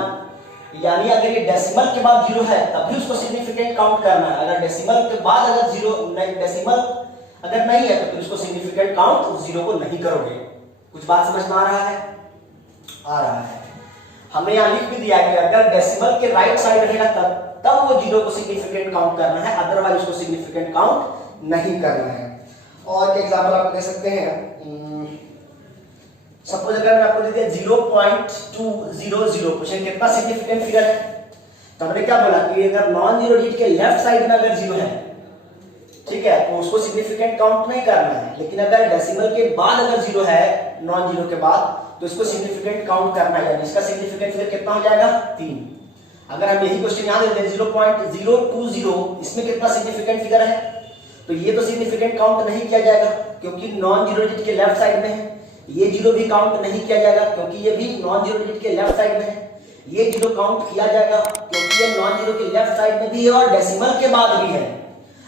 यानी अगर ये डेसिमल के बाद 0 है तभी उसको सिग्निफिकेंट काउंट करना है। अगर डेसिमल के बाद अगर 0 नहीं, डेसिमल अगर नहीं है तो फिर उसको सिग्निफिकेंट काउंट 0 को नहीं करोगे। कुछ बात समझ में आ रहा है, आ रहा है। हमने यहाँ लिख भी दिया कि अगर डेसिमल के राइट साइड रहेगा तब वो 0 को सिग्निफिकेंट काउंट करना है, अदरवाइज उसको सिग्निफिकेंट काउंट नहीं करना है। और क्या एग्जांपल आप दे सकते हैं, सपोज अगर मैं आपको दे दिया 0.200, पूछें कितना सिग्निफिकेंट फिगर है, तो हमने क्या बोला कि अगर नॉन जीरो डिजिट के लेफ्ट साइड में अगर 0 है, ठीक है, तो उसको सिग्निफिकेंट काउंट नहीं करना है। लेकिन अगर डेसिमल के बाद अगर 0 है, नॉन जीरो के बाद, तो इसको सिग्निफिकेंट काउंट करना है। यानी इसका सिग्निफिकेंट फिगर कितना हो जाएगा, 3। अगर हम यही क्वेश्चन यहाँ देते हैं 0.020 इसमें कितना सिग्निफिकेंट फिगर है, तो ये तो सिग्निफिकेंट काउंट नहीं किया जाएगा क्योंकि नॉन जीरो डिजिट के लेफ्ट साइड में है। ये 0 भी काउंट नहीं किया जाएगा क्योंकि ये भी नॉन जीरो डिजिट के लेफ्ट साइड में है। ये 0 काउंट किया जाएगा क्योंकि ये नॉन जीरो के लेफ्ट साइड में भी है और डेसिमल के बाद भी है।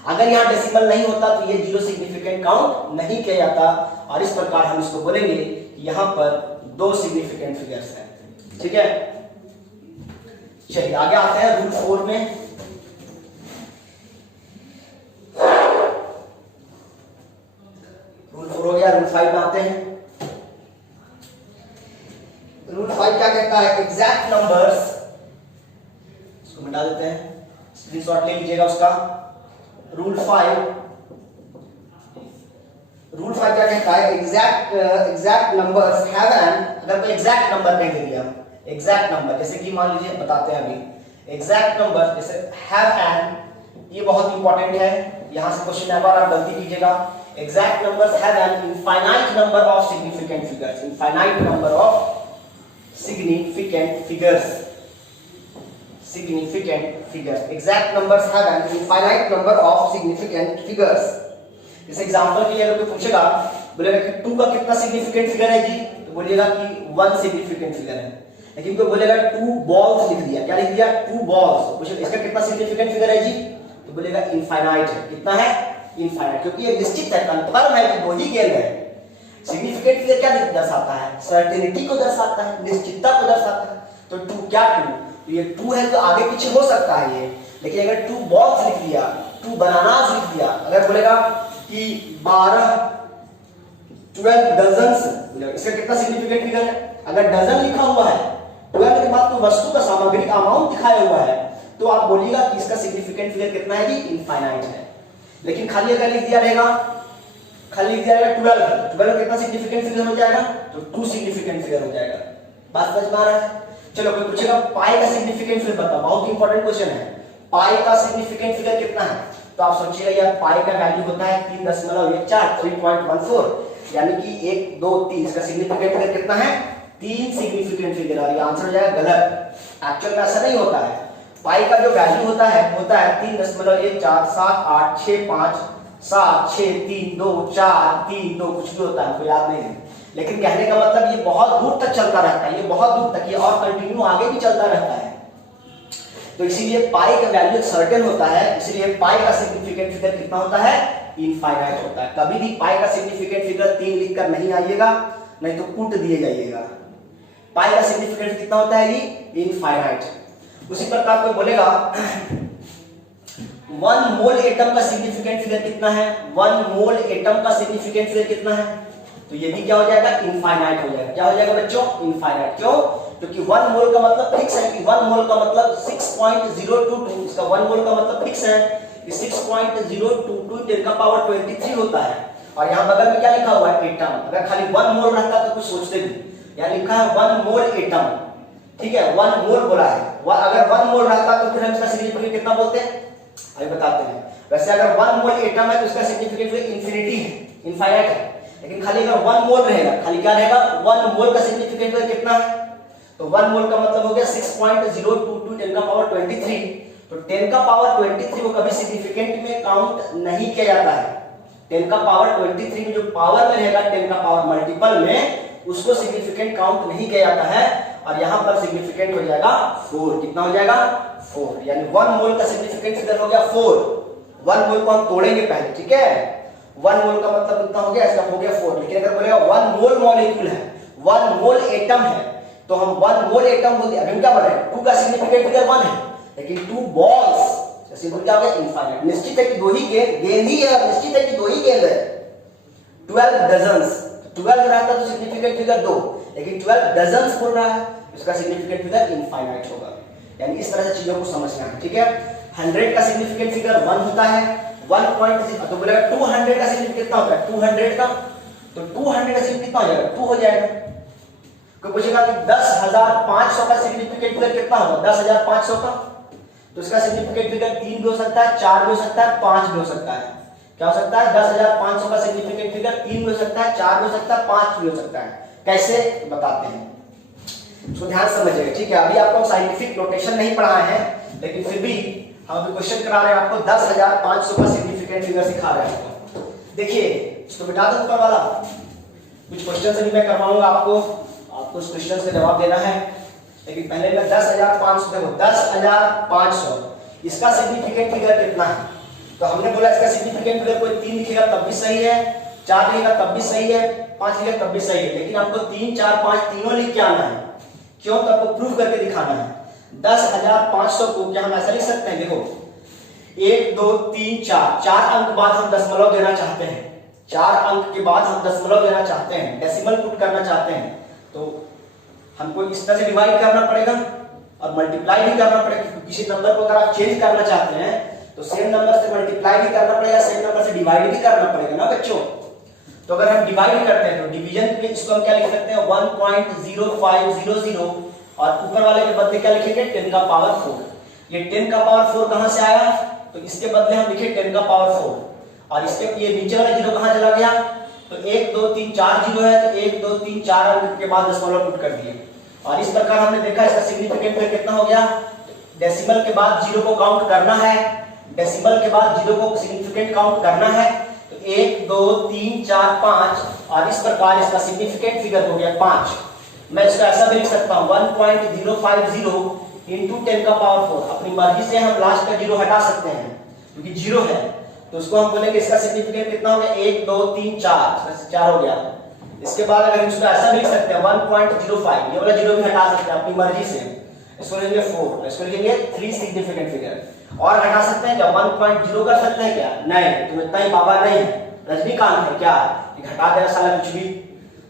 अगर यहाँ डेसिमल नहीं होता तो ये 0 सिग्निफिकेंट काउंट नहीं किया जाता। और इस प्रकार हम इसको बोलेंगे कि यहाँ पर 2 सिग्निफिकेंट फिगर्स हैं। ठीक है, चलिए आगे आते हैं रूल 4 में। रूल 4 हो गया, रूल 5 में आते हैं। रूल 5 क्या कहता है, एग्जैक्ट नंबर्स, इसको मिटा देते हैं, स्क्रीनशॉट ले लीजिएगा उसका। रूल 5 क्या कहता है, एग्जैक्ट नंबर्स हैव एन, अगर कोई एग्जैक्ट नंबर कह दिया, एग्जैक्ट नंबर जैसे कि मान लीजिए बताते हैं अभी, एग्जैक्ट नंबर जैसे हैव एन, ये बहुत इंपॉर्टेंट है, यहां से क्वेश्चन एक बार आप गलती कीजिएगा। Exact numbers have an infinite number of significant figures, infinite number of significant figures, significant figure. Exact numbers have an infinite number of significant figures. इस एग्जांपल के लिए अगर कोई पूछेगा, बोलेगा कि 2 का कितना सिग्निफिकेंट फिगर है जी, तो बोलिएगा कि 1 सिग्निफिकेंट फिगर है। लेकिन कोई बोलेगा 2 बॉल्स लिख दिया, क्या लिख दिया? 2 बॉल्स, पूछेगा इसका कितना सिग्निफिकेंट फिगर है जी, तो बोलेगा इनफाइनाइट है। कितना है? इनफाइनाइट, क्योंकि ये निश्चित है, कंफर्म है कि 2 ही गेंद है। सिग्निफिकेंट फिगर क्या दर्शाता है? सर्टेनिटी को दर्शाता है, निश्चितता को दर्शाता है। तो 2 क्या 2? तो ये 2 है तो आगे पीछे हो सकता है ये, लेकिन अगर 2 बॉल्स लिख दिया, 2 बनानास लिख दिया, अगर बोलेगा कि 12 डजन्स, इसका कितना सिग्निफिकेंट फिगर है? अगर डजन लिखा हुआ है, 12 के बाद तो वस्तु का सामग्री अमाउंट दिखाया हुआ है, तो आप बोलिएगा कि इसका सिग्निफिकेंट फिगर कितना है जी? इनफाइनाइट है। लेकिन खाली अगर लिख दिया रहेगा, खाली लिख दिया रहेगा 12 कितना सिग्निफिकेंट फिगर हो जाएगा? तो 2 सिग्निफिकेंट फिगर हो जाएगा। बात समझ में आ रहा है? चलो कोई पूछेगा पाई का सिग्निफिकेंट फिगर बताओ, बहुत इंपॉर्टेंट क्वेश्चन है। पाई का सिग्निफिकेंट फिगर कितना है? तो आप सोचिएगा यार, पाई का वैल्यू होता है 3.14, 3.14, यानी कि 1 2 3, इसका सिग्निफिकेंट फिगर कितना है? 3 सिग्निफिकेंट फिगर। और ये आंसर हो जाएगा गलत। एक्चुअल में ऐसा नहीं होता है। पाई का जो वैल्यू होता है 3.14, 6, 5, 7, 6, 3, 2, 4, 3, 2 कुछ भी होता है, हमको याद नहीं है। लेकिन कहने का मतलब ये बहुत दूर तक चलता रहता है, ये बहुत दूर तक, ये और कंटिन्यू आगे भी चलता रहता है। तो इसीलिए पाई का वैल्यू सर्टेन होता है, इसीलिए पाई का सिग्निफिकेंट फिगर कितना होता है? इनफाइनाइट होता है। कभी भी पाई का सिग्निफिकेंट फिगर 3 लिखकर नहीं आइएगा, नहीं तो कूट दिए जाइएगा। पाई का सिग्निफिकेंट कितना होता है जी? इनफाइनाइट। उसी प्रकार कोई बोलेगा 1 मोल एटम का सिग्निफिकेंट फिगर कितना है? 1 मोल एटम का सिग्निफिकेंट फिगर कितना है? तो ये भी क्या हो जाएगा? इनफाइनाइट हो जाएगा। क्या हो जाएगा बच्चों? इनफाइनाइट। क्यों? क्योंकि 1 मोल का मतलब फिक्स है कि 1 मोल का मतलब 6.022, इसका 1 मोल का मतलब फिक्स है कि 6.022 10 का पावर 23 होता है। और यहाँ बगल में क्या लिखा हुआ है? एटम। अगर खाली 1 मोल रहता तो कुछ सोचते भी, यहाँ लिखा है 1 मोल एटम, ठीक है, 1 मोल बोला है। अगर 1 मोल रहता तो फिर हम इसका सिग्निफिकेंट कितना बोलते हैं? अभी बताते हैं। वैसे अगर 1 मोल एटम है तो इसका सिग्निफिकेंट इंफिनिटी है, इनफाइनाइट है। लेकिन खाली अगर 1 मोल रहेगा, खाली क्या रहेगा? 1 मोल का सिग्निफिकेंट कितना है? तो 1 मोल का मतलब हो गया 6.022 10 का पावर 23। तो 10 का पावर 23 को कभी सिग्निफिकेंट में काउंट नहीं किया जाता है। 10 का पावर 23 में जो पावर में रहेगा 10 का पावर मल्टीपल में, उसको सिग्निफिकेंट काउंट नहीं किया जाता है। और यहां पर सिग्निफिकेंट हो जाएगा 4। कितना हो जाएगा? 4। यानी 1 मोल का सिग्निफिकेंट फिगर हो गया 4। 1 मोल को हम तोड़ेंगे पहले, ठीक है? 1 मोल का मतलब कितना हो गया? इसका हो गया 4। लेकिन अगर बोलेगा 1 मोल मॉलिक्यूल है, 1 मोल एटम है, तो हम 1 मोल एटम बोलते हैं। अभी क्या बोल रहे हैं? 2 का सिग्निफिकेंट फिगर 1 है, लेकिन 2 बॉल्स, जैसे बोल क्या हो गया? इनफाइनाइट। निश्चित है कि 2 ही गेंद ही है, निश्चित है कि 2 ही गेंद है। 12 डजन्स, 12 रहता तो सिग्निफिकेंट फिगर 2, लेकिन 12 डजन्स बोल रहा है, इसका सिग्निफिकेंट फिगर इनफाइनाइट होगा। यानी इस तरह से चीजों को समझना है, ठीक है? 100 का सिग्निफिकेंट फिगर 1 होता है, 1.0। तो बोलेगा 200 का सिग्निफिकेंट कितना होता है? 200 का, तो 200 का सिग्निफिकेंट कितना हो जाएगा? 2 हो जाएगा। कोई पूछेगा कि 10,500 का सिग्निफिकेंट फिगर कितना होगा? 10,500 का, तो इसका सिग्निफिकेंट फिगर 3 भी हो सकता है, 4 भी हो सकता है, 5 भी हो सकता है। क्या हो सकता है? 10,500 का सिग्निफिकेंट फिगर 3 भी हो सकता है, 4 भी हो सकता है, 5 भी हो सकता है। कैसे? बताते हैं, तो ध्यान समझिएगा, ठीक है? अभी आपको साइंटिफिक नोटेशन नहीं पढ़ाए हैं, लेकिन फिर भी हम अभी क्वेश्चन करा रहे हैं आपको। 10,500 का सिग्निफिकेंट फिगर सिखा रहे हैं आपको। देखिए, इसको मिटा दो ऊपर वाला, कुछ क्वेश्चन अभी मैं करवाऊंगा आपको उस क्वेश्चन का जवाब देना है। लेकिन पहले मैं 10,500, देखो 10,500 इसका सिग्निफिकेंट फिगर कितना है? तो हमने बोला इसका सिग्निफिकेंट फिगर कोई 3 लिखेगा तब भी सही है, 4 लिखेगा तब भी सही है, 5 लिखेगा तब भी सही है। लेकिन आपको 3, 4, 5 तीनों लिख के आना है। क्यों? तो आपको प्रूफ करके दिखाना है। 10,500 को क्या हम ऐसा लिख सकते हैं? देखो 1 2 3 4 अंक बाद हम दशमलव देना चाहते हैं, 4 अंक के बाद हम दशमलव देना चाहते हैं, डेसिमल पुट करना चाहते हैं, तो हमको इस तरह से डिवाइड करना पड़ेगा और मल्टीप्लाई भी करना पड़ेगा। किसी नंबर को अगर आप चेंज करना चाहते हैं तो सेम नंबर से मल्टीप्लाई भी करना पड़ेगा, सेम नंबर से डिवाइड भी करना पड़ेगा ना बच्चों। तो अगर हम डिवाइड करते हैं तो डिवीजन के लिए इसको हम क्या लिख सकते हैं? 1.0500, और ऊपर वाले के बदले क्या लिखेंगे? 10 का पावर 4। ये 10 का पावर 4 कहां से आया? तो इसके बदले हम लिखे 10 का पावर 4, और इसके ये नीचे वाला जीरो कहां चला गया? तो 1 2 3 4 जीरो है, तो 1 2 3 4 अंक के बाद दशमलव पुट कर दिए। और इस प्रकार हमने देखा इसका सिग्निफिकेंट फिगर कितना हो गया? डेसिमल के बाद जीरो को काउंट करना है, डेसिमल के बाद जीरो को सिग्निफिकेंट काउंट करना है। तो 1 2 3 4 5 और इस प्रकार इसका सिग्निफिकेंट फिगर हो गया 5। मैं इसको ऐसा भी लिख सकता हूँ 1.050 इंटू 10 का पावर 4। अपनी मर्जी से हम लास्ट का जीरो हटा सकते हैं क्योंकि जीरो है, तो उसको हम बोलेंगे इसका सिग्निफिकेंट कितना हो गया 1 2 3 4, 4 हो गया। इसके बाद अगर इसको ऐसा भी लिख सकते हैं 1.05, ये वाला जीरो भी हटा सकते हैं अपनी मर्जी से, इसको लिखेंगे 4, इसको लिखेंगे 3 सिग्निफिकेंट फिगर। और हटा सकते हैं क्या 1.0 कर सकते हैं क्या? नहीं, तुम इतना ही बाबा नहीं है, रजनीकांत है क्या कि घटा देना साला कुछ भी।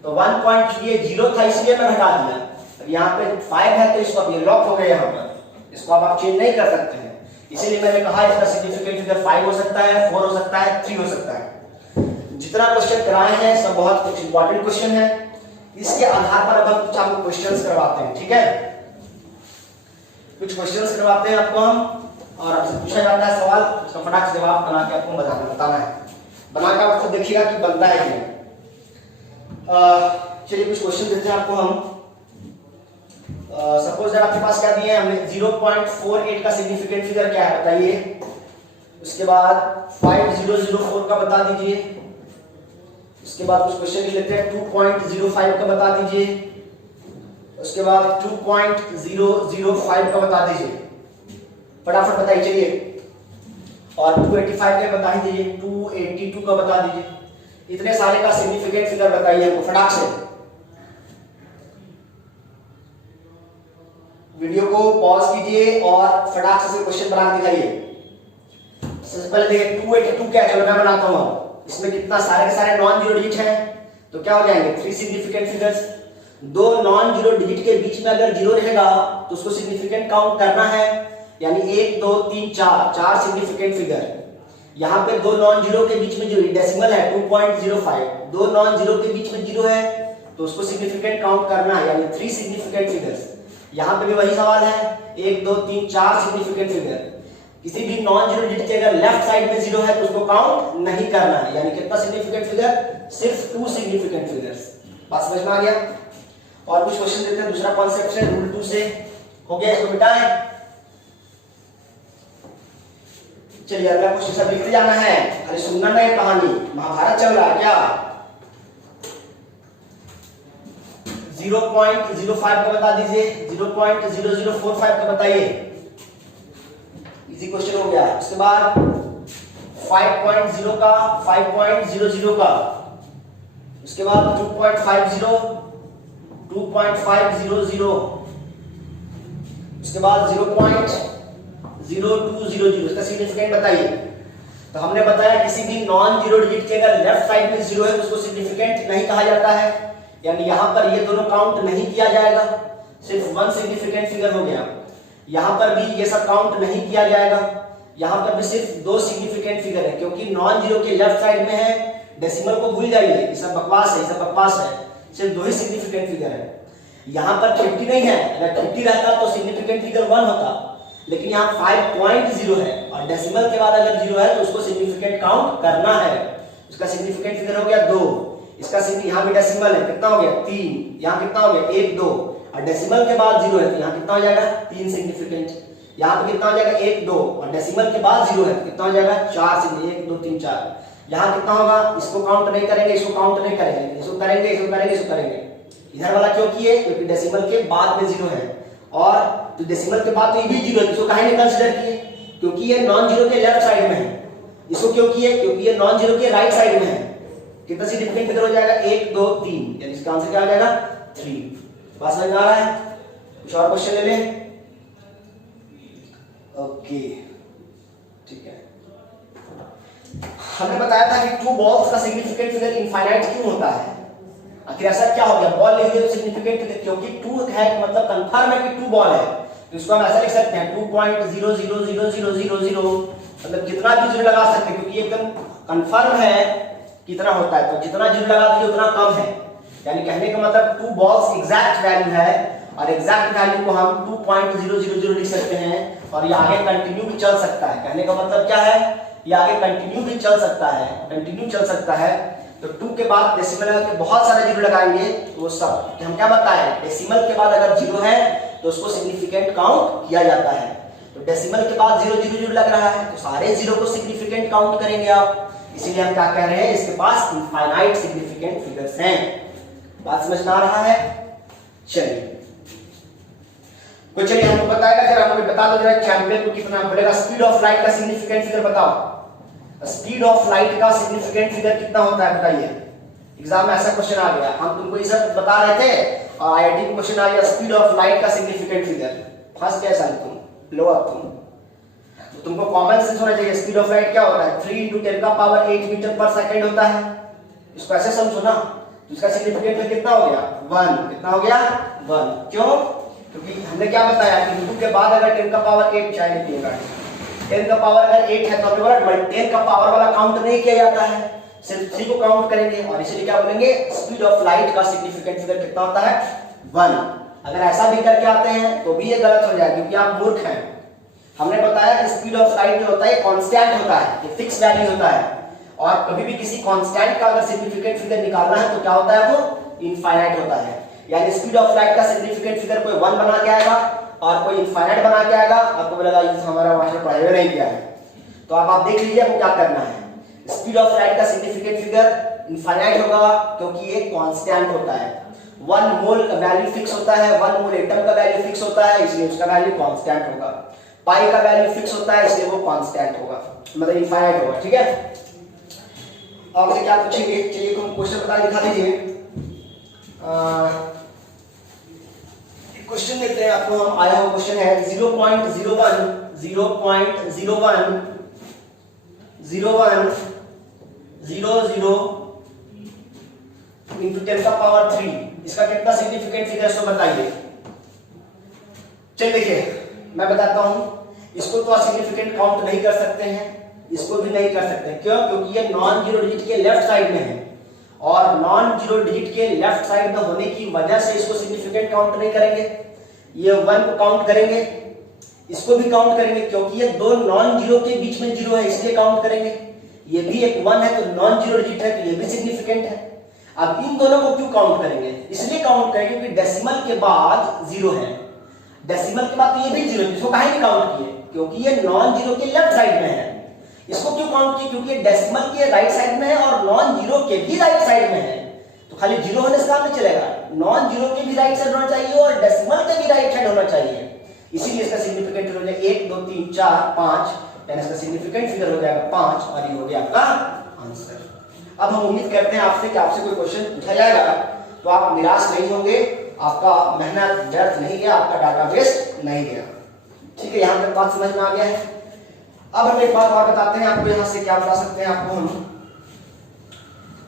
तो 1.0 था इसलिए मैं घटा दिया। अब यहाँ पे 5 है तो इसको अब ये लॉक हो गया यहाँ पर, इसको अब आप चेंज नहीं कर सकते हैं, इसीलिए मैंने कहा इसका सिग्निफिकेंट फिगर 5 हो सकता है, 4 हो सकता है, 3 हो सकता है। जितना क्वेश्चन कराए हैं सब बहुत कुछ इंपॉर्टेंट क्वेश्चन है, इसके आधार पर अब हम कुछ आपको क्वेश्चंस करवाते हैं, ठीक है? कुछ क्वेश्चंस करवाते हैं आपको हम, और आपसे पूछा जाता है सवाल, उसका फटाक से जवाब बना के आपको बताना है। बनाकर आप खुद देखिएगा कि बनता है कि नहीं। चलिए कुछ क्वेश्चन देते हैं आपको हम। सपोज दैट आपके पास क्या दिए हैं, हमने 0.48 का सिग्निफिकेंट फिगर क्या है बताइए। उसके बाद 5004 का बता दीजिए। उसके बाद कुछ क्वेश्चन लिख लेते हैं 2.05 का बता दीजिए। उसके बाद 2.005 का बता दीजिए, फटाफट बताइए चलिए। और 285 का बता दीजिए, 282 का बता दीजिए। इतने सारे का सिग्निफिकेंट फिगर बताइए हमको फटाक से। वीडियो को पॉज कीजिए और फटाक से क्वेश्चन बना दिखाइए। सबसे पहले देखिए 282 क्या है, चलो मैं बनाता हूं। इसमें कितना सारे के सारे नॉन जीरो डिजिट हैं, तो क्या हो जाएंगे 3 सिग्निफिकेंट फिगर्स। दो नॉन जीरो डिजिट के बीच में अगर जीरो रहेगा तो उसको सिग्निफिकेंट काउंट करना है, यानी 1 2 3 4, 4 सिग्निफिकेंट फिगर। यहाँ पे दो नॉन जीरो के बीच में जो डेसिमल है 2.05, दो नॉन जीरो के बीच में जीरो है तो उसको सिग्निफिकेंट काउंट करना है, यानी 3 सिग्निफिकेंट फिगर्स। यहाँ पे भी वही सवाल है, 1 2 3 4 सिग्निफिकेंट फिगर। किसी भी नॉन जीरो डिजिट के अगर लेफ्ट साइड में जीरो है तो उसको काउंट नहीं करना है, यानी कितना सिग्निफिकेंट फिगर, सिर्फ 2 सिग्निफिकेंट फिगर्स। बात समझ में आ गया? और कुछ क्वेश्चन देते हैं दूसरा कॉन्सेप्ट से, रूल 2 से। हो गया, इसको मिटाएं। चलिए अगला क्वेश्चन सब लिखते जाना है, अरे सुनना नहीं कहानी, महाभारत चल रहा है क्या? 0.05 का बता दीजिए, 0.0045 का बताइए, इजी क्वेश्चन हो गया। उसके बाद 5.0 का, 5.00 का, उसके बाद 2.50, 2.500, उसके बाद 0.0200, इसका सिग्निफिकेंट बताइए। तो हमने बताया किसी भी नॉन जीरो डिजिट के अगर लेफ्ट साइड में जीरो है तो उसको सिग्निफिकेंट नहीं कहा जाता है, यानी यहाँ पर ये दोनों काउंट नहीं किया जाएगा, सिर्फ 1 सिग्निफिकेंट फिगर हो गया। यहाँ पर भी ये सब काउंट नहीं किया जाएगा, यहाँ पर भी सिर्फ 2 सिग्निफिकेंट फिगर है, क्योंकि नॉन जीरो के लेफ्ट साइड में है, डेसिमल को भूल जाइए, ये सब बकवास है, ये सब बकवास है, सिर्फ 2 ही सिग्निफिकेंट फिगर है। यहाँ पर 50 नहीं है, अगर 50 रहता तो सिग्निफिकेंट फिगर 1 होता, लेकिन यहाँ 5.0 है और डेसिमल के बाद अगर 0 है तो उसको सिग्निफिकेंट काउंट करना है। उसका सिग्निफिकेंट फिगर हो गया 2, इसका यहाँ भी डेसिमल है, कितना हो गया 3, यहाँ कितना हो गया 1 2, और डेसिमल के बाद 0 है तो यहाँ कितना हो जाएगा 3 सिग्निफिकेंट। यहाँ पे कितना हो जाएगा 1 2, और डेसिमल के बाद 0 है तो कितना हो जाएगा 4 1 2 3 4। यहाँ कितना होगा, इसको काउंट नहीं करेंगे, इसको काउंट नहीं करेंगे, इसको करेंगे, इसको करेंगे, इसको करेंगे। इधर वाला क्यों किए, क्योंकि डेसिमल के बाद में 0 है, और तो डेसिमल के बाद तो ये भी 0 है, इसको काहे नहीं कंसीडर किए, क्योंकि ये नॉन जीरो के लेफ्ट साइड में है। इसको क्यों किए, क्योंकि ये नॉन जीरो के राइट साइड में है। कितना सिग्निफिकेंट फिगर हो जाएगा 1 2 3, यानी इसका आंसर क्या हो जाएगा 3। बात समझ में आ रहा है? कुछ और क्वेश्चन ले लें। ओके ठीक है, हमने बताया था कि 2 बॉल्स का सिग्निफिकेंट फिगर इनफाइनाइट क्यों होता है। आखिर ऐसा क्या हो गया, बॉल लिख दिया तो सिग्निफिकेंट फिगर, क्योंकि 2 है मतलब कंफर्म है कि 2 बॉल है, तो इसको हम ऐसा लिख सकते हैं 2.0000000, मतलब कितना भी जीरो लगा सकते हैं, क्योंकि एकदम कंफर्म है कितना होता है, तो जितना जीरो लगा दीजिए उतना कम है। यानी कहने का मतलब 2 बॉल्स एग्जैक्ट वैल्यू है, और एग्जैक्ट वैल्यू को हम 2.000 लिख सकते हैं, और ये आगे कंटिन्यू भी चल सकता है। कहने का मतलब क्या है, ये आगे कंटिन्यू भी चल सकता है, कंटिन्यू चल सकता है। तो 2 के बाद डेसिमल के बहुत सारे जीरो लगाएंगे तो वो सब कि हम क्या बताएं, डेसिमल के बाद अगर जीरो है तो उसको सिग्निफिकेंट काउंट किया जाता है। तो डेसिमल के बाद 0 0 0 लग रहा है, तो सारे जीरो को सिग्निफिकेंट काउंट करेंगे आप। इसीलिए हम क्या कह रहे हैं, इसके पास इनफाइनाइट सिग्निफिकेंट फिगर्स हैं। बात समझ में आ रहा है? चलिए चलिए हमको बताएगा, जरा हमें बता दो जरा चैंपियन को कितना बोलेगा। स्पीड ऑफ लाइट का सिग्निफिकेंट फिगर बताओ। स्पीड ऑफ लाइट का सिग्निफिकेंट फिगर कितना होता है बताइए। एग्जाम में ऐसा क्वेश्चन आ गया, हम तुमको ये सब बता रहे थे और आईआईटी में क्वेश्चन आ गया स्पीड ऑफ लाइट का सिग्निफिकेंट फिगर। फंस गया साल तुम, लो अब तुम। तो तुमको कॉमन सेंस होना चाहिए। स्पीड ऑफ लाइट क्या होता है? 3 × 10⁸ मीटर पर सेकंड होता है। इसको ऐसे समझो ना, तो इसका सिग्निफिकेंट कितना हो गया? 1। कितना हो गया? 1। क्यों? क्योंकि हमने क्या बताया कि 2 के बाद अगर 10⁸ चाहे लिखिएगा 10⁸ है तो अपने बोला 10 का पावर वाला काउंट नहीं किया जाता है, सिर्फ 3 को काउंट करेंगे। और इसीलिए क्या बोलेंगे, स्पीड ऑफ लाइट का सिग्निफिकेंट फिगर कितना होता है? 1। अगर ऐसा भी करके आते हैं तो भी ये गलत हो जाएगा, क्योंकि आप मूर्ख हैं। हमने बताया कि स्पीड ऑफ लाइट जो होता है कांस्टेंट होता है, ये फिक्स वैल्यू होता है। और कभी भी किसी कांस्टेंट का अगर सिग्निफिकेंट फिगर निकालना है तो क्या होता है, वो इनफाइनाइट होता है। यानी स्पीड ऑफ लाइट का सिग्निफिकेंट फिगर कोई 1 बना के आएगा और कोई इनफाइनाइट बना के आएगा। आपको बोलेगा ये हमारा मास्टर पढ़ाई में नहीं किया है, तो आप देख लीजिए आपको क्या करना है। स्पीड ऑफ लाइट का सिग्निफिकेंट फिगर इनफाइनाइट होगा क्योंकि ये कांस्टेंट होता है। 1 मोल का वैल्यू फिक्स होता है, 1 मोल एटम का वैल्यू फिक्स होता है, इसलिए उसका वैल्यू कांस्टेंट होगा। पाई का वैल्यू फिक्स होता है, इसलिए वो कांस्टेंट होगा, मतलब इनफाइनाइट होगा। ठीक है, आपसे क्या पूछेंगे, चलिए तुम क्वेश्चन बता दिखा दीजिए। क्वेश्चन देते हैं आपको, हम आया हुआ क्वेश्चन है 0.01 into 10⁻3 इसका कितना सिग्निफिकेंट फिगर सो बताइए। चलिए देखिए मैं बताता हूं, इसको तो सिग्निफिकेंट काउंट नहीं कर सकते हैं, इसको भी नहीं कर सकते। क्यों? क्योंकि ये नॉन जीरो डिजिट के लेफ्ट साइड में है और नॉन जीरो डिजिट के लेफ्ट साइड में होने की वजह से इसको सिग्निफिकेंट काउंट नहीं करेंगे। ये 1 को काउंट करेंगे, इसको भी काउंट करेंगे क्योंकि ये दो नॉन जीरो के बीच में जीरो है, इसलिए काउंट करेंगे। ये भी एक 1 है तो नॉन जीरो डिजिट है, तो ये भी सिग्निफिकेंट है। अब इन दोनों को क्यों काउंट करेंगे? इसलिए काउंट करेंगे क्योंकि डेसिमल के बाद जीरो है, डेसिमल के बाद तो ये भी जीरो है, इसको काहे नहीं काउंट किए? क्योंकि ये नॉन जीरो के लेफ्ट साइड में है। इसको क्यों काउंट किए? क्योंकि ये डेसिमल के राइट साइड में है और नॉन जीरो के भी राइट साइड में है। तो खाली जीरो होने से काम नहीं चलेगा, नॉन जीरो के भी राइट साइड होना चाहिए और डेसिमल के भी राइट साइड होना चाहिए। इसीलिए इसका सिग्निफिकेंट हो जाएगा 1 2 3 4 5, यानी इसका सिग्निफिकेंट फिगर हो जाएगा 5 और ये हो गया आपका आंसर। अब हम उम्मीद करते हैं आपसे कि आपसे कोई क्वेश्चन पूछा जाएगा तो आप निराश नहीं होंगे, आपका मेहनत व्यर्थ नहीं गया, आपका डाटा वेस्ट नहीं गया। ठीक है, यहां तक बात समझ में आ गया है। अब हम एक बात और बताते हैं आपको, यहां से क्या बता सकते हैं आपको हम।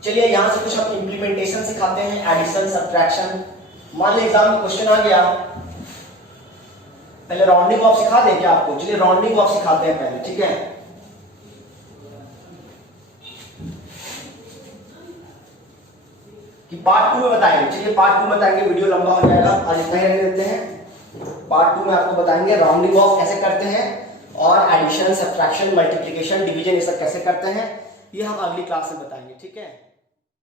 चलिए यहां से कुछ हम इंप्लीमेंटेशन सिखाते हैं, एडिशन सब्ट्रैक्शन। मान लीजिए एग्जाम में क्वेश्चन आ गया, पहले राउंडिंग ऑफ सिखा दें क्या आपको? चलिए राउंडिंग ऑफ सिखाते हैं पहले, ठीक है। कि पार्ट 2 में बताएंगे, चलिए पार्ट 2 में बताएंगे, वीडियो लंबा हो जाएगा, आज इतना ही रहने देते हैं। पार्ट 2 में आपको बताएंगे राउंडिंग ऑफ कैसे करते हैं और एडिशन सब्ट्रैक्शन मल्टीप्लिकेशन डिवीजन ये सब कैसे करते हैं, ये हम अगली क्लास में बताएंगे। ठीक है।